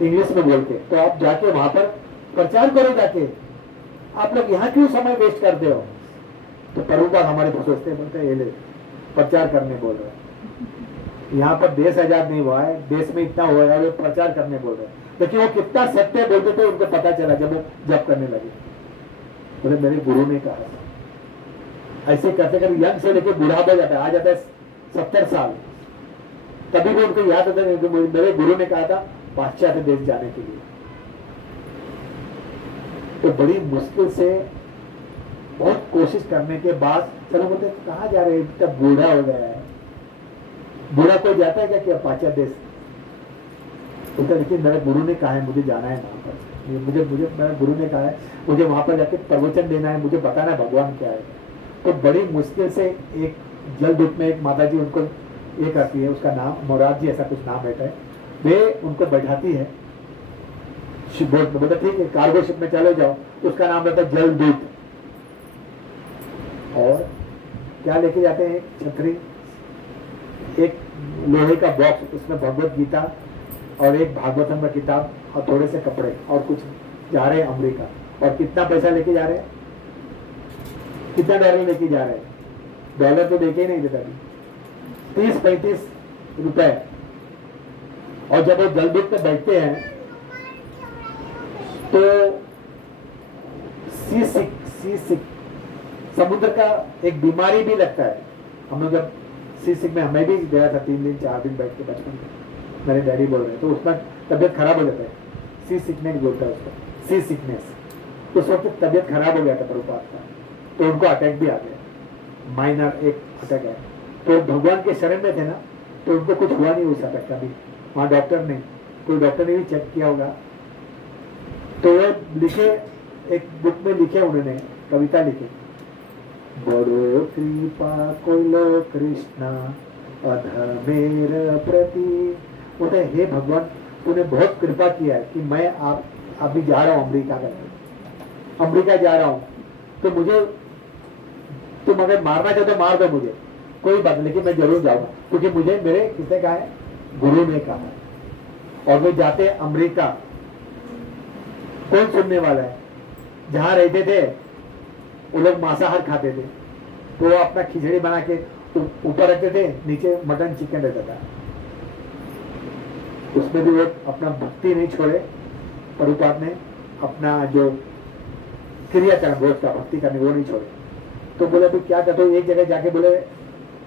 इंग्लिश में बोल के, तो आप जाके वहां पर प्रचार करो जाके। आप लोग यहाँ क्यों समय वेस्ट करते हो? तो प्रभुपाद हमारे को सोचते बोलते ये ले प्रचार करने बोल रहे हैं, यहाँ पर देश आजाद नहीं हुआ है, देश में इतना हुआ है, वे प्रचार करने बोल रहे हैं। लेकिन वो कितना सत्य बोलते थे उनको पता चला जब वो जप करने लगे। बोले मेरे गुरु ने कहा, ऐसे करते करते यंग से लेके बुढ़ापा जाता है, आ जाता है 70 साल, तभी भी उनको याद आता है कि मेरे गुरु ने कहा था पाश्चात्य देश जाने के लिए। तो बड़ी मुश्किल से बहुत कोशिश करने के बाद चलो बोलते कहाँ जा रहे हैं, इतना बूढ़ा हो गया है। बूढ़ा कोई जाता है क्या पाश्चात्य देश? बोलते लेकिन मेरे गुरु ने कहा है मुझे जाना है वहां पर, मुझे मेरे गुरु ने कहा है मुझे वहां पर जाके प्रवचन देना है, मुझे बताना है भगवान क्या है। तो बड़ी मुश्किल से एक जलदूत में एक माता जी उनको ये करती है, उसका नाम मोरार जी ऐसा कुछ नाम रहता है, वे उनको बैठाती है शिपबोट में। बोलते ठीक है कार्गो शिप में चले जाओ, तो उसका नाम रहता है जलदूत। और क्या लेके जाते हैं? छतरी, एक लोहे का बॉक्स, उसमें भगवत गीता और एक भागवतम का किताब और थोड़े से कपड़े और कुछ। जा रहे हैं अमेरिका। और कितना पैसा लेके जा रहे हैं? कितना डॉलर लेके जा रहे हैं? डॉलर तो लेके ही नहीं देता, 30-35 रुपए। और जब वो जलदूत पे बैठते हैं तो सी सिक समुद्र का एक बीमारी भी लगता है। हम लोग जब सी सिक में हमें भी गया था 3 दिन 4 दिन बैठ के बचपन में, मेरे डैडी बोल रहे हैं, तो उसमें तबियत खराब हो जाता है। सी सिकनेस बोलता है उसको, सी सिकनेस। तो उस वक्त तबियत खराब हो गया था प्रभुपाद का, तो उनको अटैक भी आ गया, माइनर एक अटैक है। तो भगवान के शरण में थे ना, तो उनको कुछ हुआ नहीं उस अटैक का भी। वहाँ डॉक्टर ने, कोई डॉक्टर ने भी चेक किया होगा। तो वो लिखे, एक बुक में लिखे उन्होंने, कविता लिखी, बड़ो कृपा कोइलो कृष्णा अधमेर प्रति। बोलते हे भगवान तूने बहुत कृपा किया है कि मैं आप अभी जा रहा हूँ अमेरिका जा रहा हूँ, तो मुझे तुम अगर मारना चाहो तो मार दो मुझे, कोई बात नहीं, लेकिन मैं जरूर जाऊंगा, क्योंकि मुझे मेरे किसने कहा है? गुरु ने कहा है। और वे जाते अमेरिका, कौन सुनने वाला है? जहां रहते थे वो लोग मांसाहार खाते थे, तो वो अपना खिचड़ी बना के ऊपर रखते थे, नीचे मटन चिकन रहता था। उसमें भी वो अपना भक्ति नहीं छोड़े प्रभुपाद ने, अपना जो क्रियाकर्म रोज का भक्ति करने वो नहीं छोड़े। तो बोले अभी क्या करते हो? एक जगह जाके बोले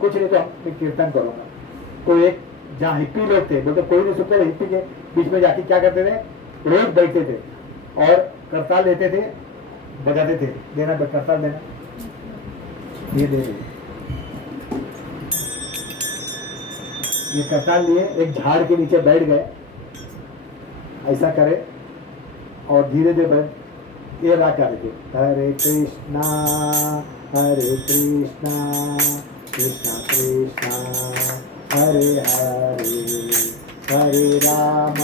कुछ नहीं तो मैं कीर्तन करूंगा। तो एक जहाँ हिप्पी लोग थे, बोलते कोई नहीं सुनते, हिप्पी के बीच में जाके क्या करते थे? रोज बैठते थे और करताल लेते थे, बजाते थे, देना करताल देना, ये दे ये करताल लिए, एक झाड़ के नीचे बैठ गए, ऐसा करे और धीरे धीरे ये रा करके हरे कृष्णा कृष्णा कृष्णा हरे हरे, हरे राम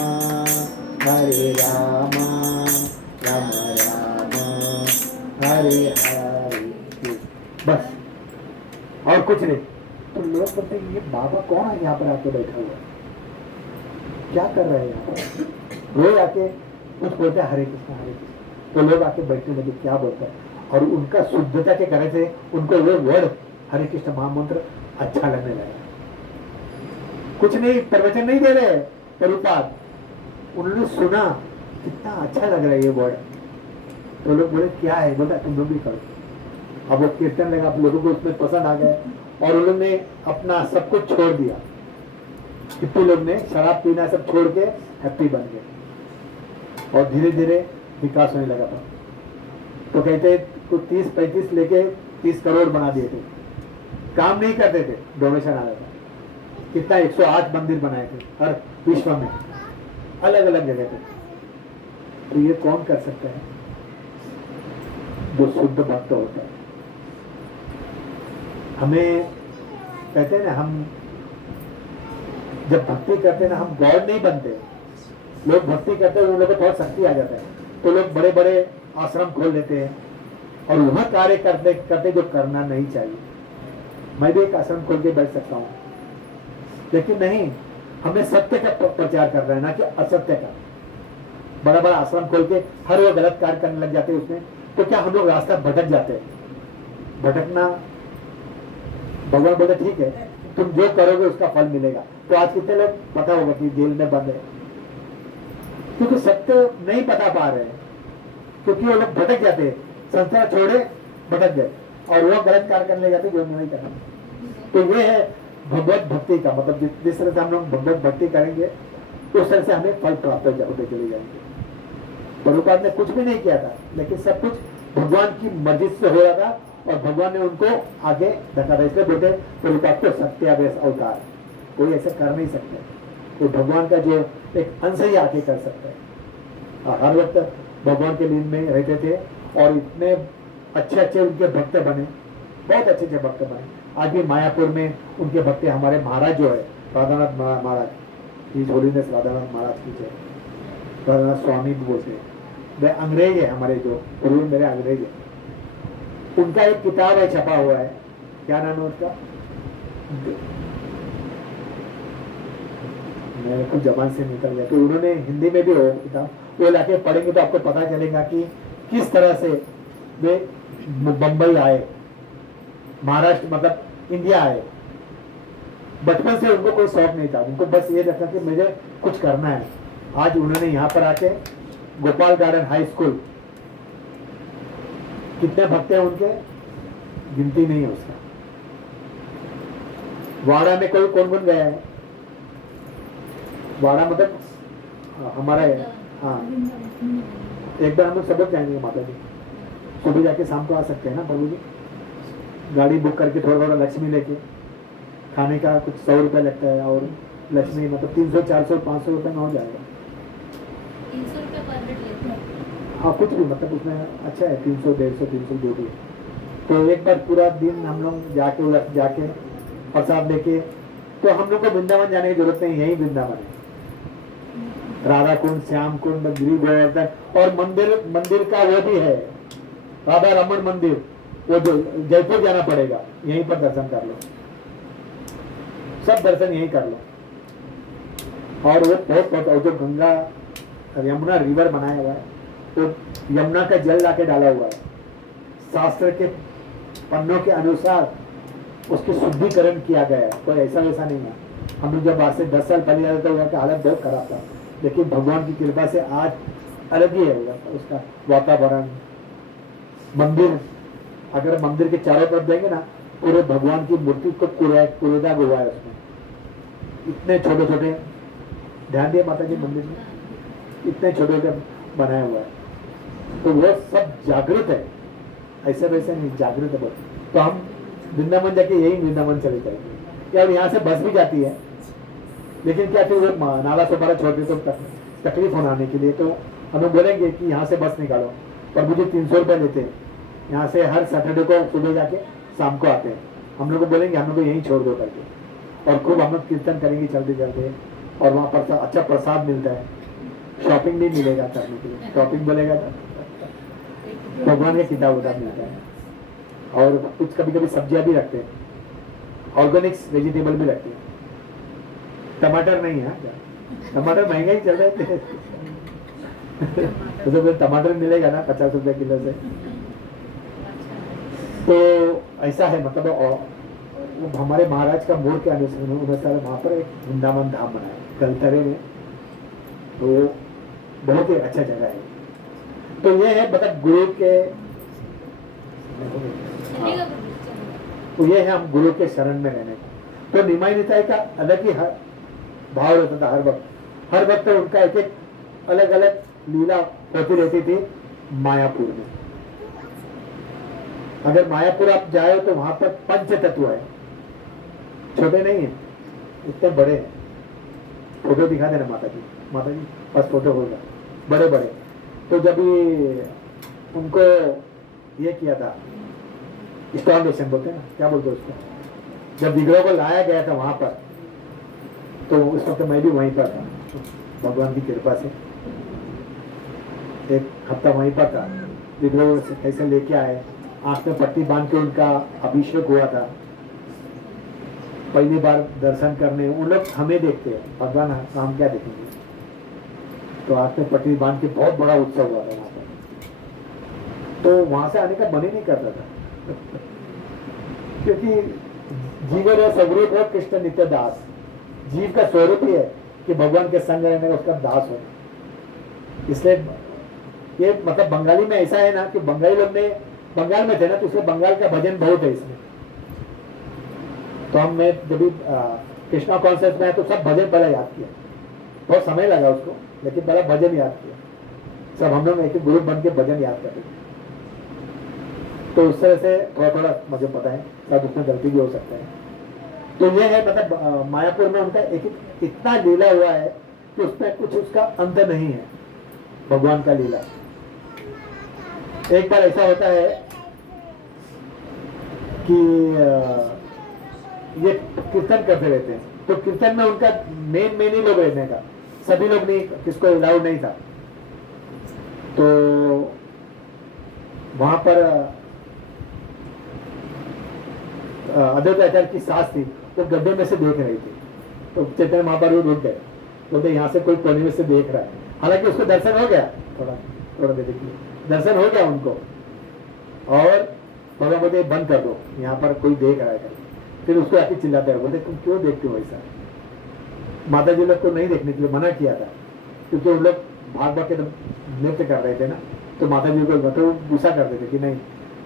राम राम हरे हरे, बस और कुछ नहीं। तो लोग बोलते हैं ये बाबा कौन है यहाँ पर आके बैठा हुआ, क्या कर रहे हैं यहाँ पर? रोज आके कुछ बोलते हैं हरे कृष्ण हरे कृष्ण, तो लोग आके बैठने लगे क्या बोलता है, और उनका शुद्धता के कारण से उनको वो वर्ड हरे कृष्ण महामंत्र अच्छा लगने लगा। कुछ नहीं, प्रवचन नहीं दे रहे प्रभुपाद, उन्होंने सुना कितना अच्छा लग रहा है ये वर्ड, तो लोग बोले क्या है, बोला तुम लोग भी करो। अब वो कीर्तन लगा, आप लोगों को उसमें पसंद आ गए और उन्होंने अपना सब कुछ छोड़ दिया। कितने लोग ने शराब पीना सब छोड़ के हैप्पी बन गए और धीरे धीरे विकास होने लगा था। तो कहते कुछ 30-35 लेके 30 करोड़ बना दिए थे, काम नहीं करते थे, डोनेशन आ रहा था। कितना 108 मंदिर बनाए थे हर विश्व में, अलग अलग जगह पे। तो ये कौन कर सकता है? जो शुद्ध भक्त होता है। हमें कहते हैं ना, हम जब भक्ति करते हैं ना, हम गॉड नहीं बनते। लोग भक्ति करते हैं, उन लोगों को बहुत शक्ति आ जाता है, तो लोग बड़े बड़े आश्रम खोल लेते हैं और वह कार्य करते करते जो करना नहीं चाहिए। मैं भी एक आश्रम खोल के बैठ सकता हूँ, लेकिन नहीं, हमें सत्य का प्रचार कर रहे हैं ना कि असत्य का। बड़ा बड़ा आश्रम खोल के हर वो गलत कार्य करने लग जाते हैं उसमें, तो क्या हम लोग रास्ता भटक जाते हैं। भटकना, भगवान बोले ठीक है तुम जो करोगे उसका फल मिलेगा। तो आज कितने लोग पता होगा कि जेल में बंद है, क्योंकि सत्य नहीं बता पा रहे हैं, क्योंकि वो लोग भटक जाते हैं, संस्था छोड़े भटक गए और वो गलत कार्य करने जाते जो नहीं करना। तो ये है भगवत भक्ति का मतलब। जिस तरह से हम लोग भगवत भक्ति करेंगे उस तरह से हमें फल प्राप्त होते चले जाएंगे। प्रभुपाद ने कुछ भी नहीं किया था, लेकिन सब कुछ भगवान की मर्जी से हो रहा था और भगवान ने उनको आगे धक्का था। इसलिए बोलते प्रभुपाद को सत्यावेश अवतार, कोई ऐसे कर नहीं सकते। तो भगवान का जो एक अंश ही आके कर सकते हैं। हर वक्त भगवान के लीन में रहते थे और इतने अच्छे अच्छे उनके भक्त बने, बहुत अच्छे अच्छे भक्त बने। आज भी मायापुर में उनके भक्त हमारे महाराज जो है राधानाथ महाराज, प्लीज होलीनेस राधानाथ महाराज की जय, राधानाथ स्वामी भी बोलते हैं। वे अंग्रेज है हमारे, जो पूर्व मेरे अंग्रेज है। उनका एक किताब है छपा हुआ है, क्या नाम है उसका, मेरे को जबान से निकल गया। तो उन्होंने हिंदी में भी हो किताब, वो लाके पढ़ेंगे तो आपको पता चलेगा कि किस तरह से वे बम्बई आए, महाराष्ट्र मतलब इंडिया आए। बचपन से उनको कोई शौक नहीं था, उनको बस ये रखा कि मुझे कुछ करना है। आज उन्होंने यहाँ पर आके गोपाल गार्डन हाई स्कूल, कितने भक्त हैं उनके, गिनती नहीं है उसका। वाड़ा में कोई कौन कौन गया है? वाड़ा मतलब हमारा है, हाँ। एक बार हम लोग सबक जाएंगे माता जी, सुबह जाके शाम को आ सकते हैं ना प्रभु जी। गाड़ी बुक करके थोड़ा थोड़ा लक्ष्मी लेके, खाने का कुछ 100 रुपये लगता है और लक्ष्मी मतलब 300, 400, 500 रुपये में हो जाएगा। 300 रुपये पर हेड लेते हैं। हाँ कुछ भी मतलब उसमें अच्छा है, 300, 150, 300 जो भी है। तो एक बार पूरा दिन हम लोग जाके प्रसाद लेके, तो हम लोग को वृंदावन जाने की जरूरत नहीं, यही वृंदावन है। राधा कुंड, श्याम कुंड, गिरी गोवर्धन, और मंदिर का वो भी है राधा रमन मंदिर, वो जो जयपुर जाना पड़ेगा, यहीं पर दर्शन कर लो, सब दर्शन यहीं कर लो। और वो बहुत जो गंगा यमुना रिवर बनाया हुआ है, तो यमुना का जल लाके डाला हुआ है, शास्त्र के पन्नों के अनुसार उसकी शुद्धिकरण किया गया है, कोई ऐसा वैसा नहीं है। हम लोग जब आज से 10 साल पहले आए तो वहाँ का हालत बहुत खराब था, लेकिन भगवान की कृपा से आज अलग ही है उसका वातावरण। मंदिर, अगर मंदिर के चारों तरफ देंगे ना, पूरे भगवान की मूर्ति को कुरेदा हुआ है उसमें, इतने छोटे छोटे, ध्यान दिए माता जी मंदिर में, इतने छोटे छोटे बनाया हुआ है। तो वो सब जागृत है, ऐसे वैसे नहीं, जागृत है बहुत। तो हम वृंदावन जाके यही वृंदावन चले जाएंगे, या यहाँ से बस भी जाती है, लेकिन क्या फिर वो नाला सोपारा छोड़ते तो तकलीफ होने के लिए, तो हम लोग बोलेंगे कि यहाँ से बस निकालो, पर मुझे 300 रुपये लेते हैं। यहाँ से हर सैटरडे को सुबह जाके शाम को आते हैं, हम लोग को बोलेंगे हम लोग को यहीं छोड़ दो करके, और खूब हम लोग कीर्तन करेंगे चलते चलते, और वहाँ पर अच्छा प्रसाद मिलता है, शॉपिंग भी मिलेगा करने के लिए, शॉपिंग बोलेगा तो भगवान के किताब उताब मिलता है। और कुछ कभी कभी सब्जियां भी रखते हैं, ऑर्गेनिक्स वेजिटेबल भी रखते हैं। टमाटर नहीं है क्या? टमाटर महंगा ही चल रहे थे। तो फिर टमाटर मिलेगा ना 50 रुपए किलो से। तो ऐसा है, मतलब वो हमारे महाराज का मोड़ के अनुसार वहाँ पर एक वृंदावन धाम बना है कलतरे में। तो बहुत ही अच्छा जगह है। तो ये है मतलब गुरु के, चलेगा प्रभु, चलेगा। तो ये है हम गुरु के शरण में रहने का। तो निमाई निताई का अलग ही भाव रहता था हर वक्त उनका एक एक अलग अलग लीला होती रहती थी मायापुर में। अगर मायापुर आप जाए तो वहां पर पंच तत्व है, छोटे नहीं है, इतने बड़े हैं। फोटो दिखा देना माता जी बस फोटो होगा, बड़े बड़े। तो जब ये उनको ये किया था इंस्टॉलेशन बोलते हैं ना, क्या बोलते हैं उसको, जब विग्रह को लाया गया था वहां पर, तो उस वक्त मैं भी वहीं पर था भगवान की कृपा से। एक हफ्ता वहीं पर था। विग्रह से कैसे लेके आए, आंख में पट्टी बांध के उनका अभिषेक हुआ था। पहली बार दर्शन करने उन लोग हमें देखते हैं, भगवान हम क्या देखेंगे। तो आंख में पट्टी बांध के बहुत बड़ा उत्सव हुआ था वहां पर। तो वहां से आने का मन ही नहीं करता था क्योंकि जीवन है स्वरूप है कृष्ण नित्य दास। जीव का स्वरूप ही है कि भगवान के संग रहने का उसका दास हो। इसलिए ये मतलब बंगाली में ऐसा है ना कि बंगाली लोग ने बंगाल में थे ना, तो इसलिए बंगाल का भजन बहुत है इसमें। तो हमने जब भी कृष्णा कॉन्सर्ट में आया तो सब भजन पहले याद किया, बहुत समय लगा उसको, लेकिन पहले भजन याद किया। सब हम लोग एक ग्रुप बन के भजन याद करते थे। तो उस तरह से थोड़ा थोड़ा मुझे पता है, शायद उसमें गलती भी हो सकता है। तो ये है मतलब मायापुर में उनका एक इतना लीला हुआ है कि उसमें कुछ उसका अंत नहीं है भगवान का लीला। एक बार ऐसा होता है कि ये कीर्तन करते रहते हैं, तो कीर्तन में उनका मेन ही लोग रहने का, सभी लोग नहीं, किसको अलाउड नहीं था। तो वहां पर अद्वैत आचार्य की सास थी, वो गड्ढे में से देख रही थी। तो चैतन्य महाप्रभु रुक गए, बोलते यहाँ से कोई कोने में से देख रहा है। हालांकि उसको दर्शन हो गया, थोड़ा देर के दर्शन हो गया उनको, और भगवान बोलते बंद कर दो, यहाँ पर कोई देख रहा है। फिर उसको आके चिल्लाते हैं, बोलते तुम क्यों देखते हो ऐसा। माता जी लोग को नहीं देखने के लिए मना किया था, क्योंकि उन लोग भाग के नृत्य कर रहे थे ना। तो माता जी को मतलब गुस्सा करते थे कि नहीं,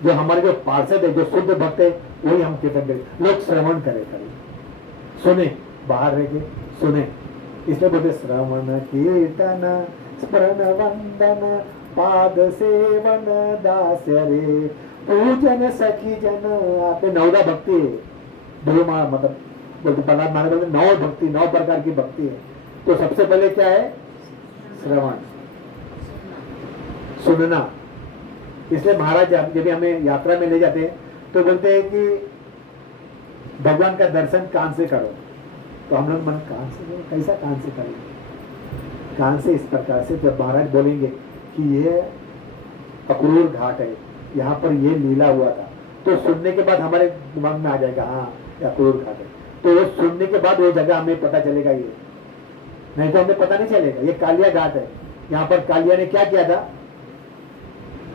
जो हमारे जो पार्षद है, जो शुद्ध भक्त है, वही हम कीर्तन करें, लोग श्रवण करें, सुने, बाहर रह के सुने। इसलिए बोलते श्रवण कीर्तन स्मरण वंदन पाद सेवन दास्य रे पूजन सखी जन। आपने नवदा भक्ति है, मतलब बोलते प्रहलाद महाराज बोलते 9 भक्ति, 9 प्रकार की भक्ति है। तो सबसे पहले क्या है? श्रवण, सुनना। इसलिए महाराज जब हमें यात्रा में ले जाते हैं तो बोलते हैं कि भगवान का दर्शन कान से करो। तो हम लोग मन कान से करो, कैसा कान से करेंगे? कान से इस प्रकार से, जब महाराज बोलेंगे कि ये अक्रूर घाट है, यहाँ पर ये लीला हुआ था, तो सुनने के बाद हमारे दिमाग में आ जाएगा हाँ ये अक्रूर घाट है। तो वो सुनने के बाद वो जगह हमें पता चलेगा, ये नहीं तो हमें पता नहीं चलेगा। ये कालिया घाट है, यहाँ पर कालिया ने क्या किया था?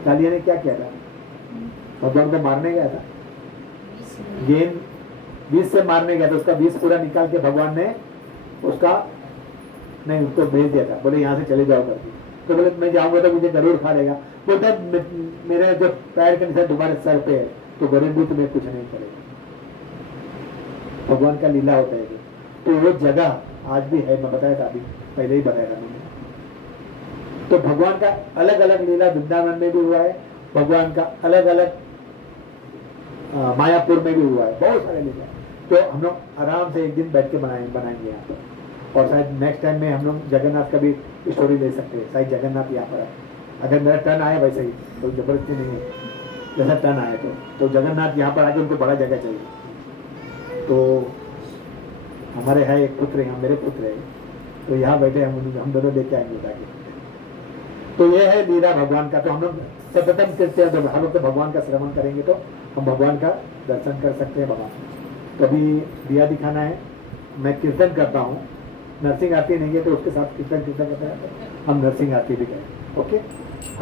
कालिया ने क्या किया था? भगवान को मारने गया था, गेंद विष से मारने गया था। उसका विष पूरा निकाल के भगवान ने उसका नहीं, उसको भेज दिया था, बोले यहाँ से चले जाओ करके। तो बोले मैं जाऊंगा तो मुझे जरूर खा लेगा। बोलता मेरे जो पैर के निशान तुम्हारे सर पे है, तो गरीब भी तुम्हें कुछ नहीं करेगा। भगवान का लीला होता है। तो वो जगह आज भी है, मैं बताया था, अभी पहले ही बताया था मैंने। तो भगवान का अलग अलग लीला वृंदावन में भी हुआ है, भगवान का अलग अलग मायापुर में भी हुआ है, बहुत सारे लीला। तो हम लोग आराम से एक दिन बैठ के बनाएंगे यहाँ पर। और शायद नेक्स्ट टाइम में हम लोग जगन्नाथ का भी स्टोरी ले सकते हैं। शायद जगन्नाथ यहाँ पर है, अगर मेरा टर्न आया वैसे ही, तो जबरदस्ती नहीं है, जैसा टर्न आया तो जगन्नाथ यहाँ पर आके उनको बड़ा जगह चाहिए। तो हमारे है एक पुत्र, यहाँ मेरे पुत्र है, तो यहाँ बैठे हम दोनों लेके आएंगे ताकि तो ये है लीला भगवान का। तो हम लोग सर्वप्रथम कीर्तन, जब हम लोग तो भगवान का श्रवण करेंगे तो हम भगवान का दर्शन कर सकते हैं। भगवान कभी दिया दिखाना है, मैं कीर्तन करता हूँ, नरसिंह आरती नहीं है तो उसके साथ कीर्तन करते हैं, हम नरसिंह आरती भी करें। ओके।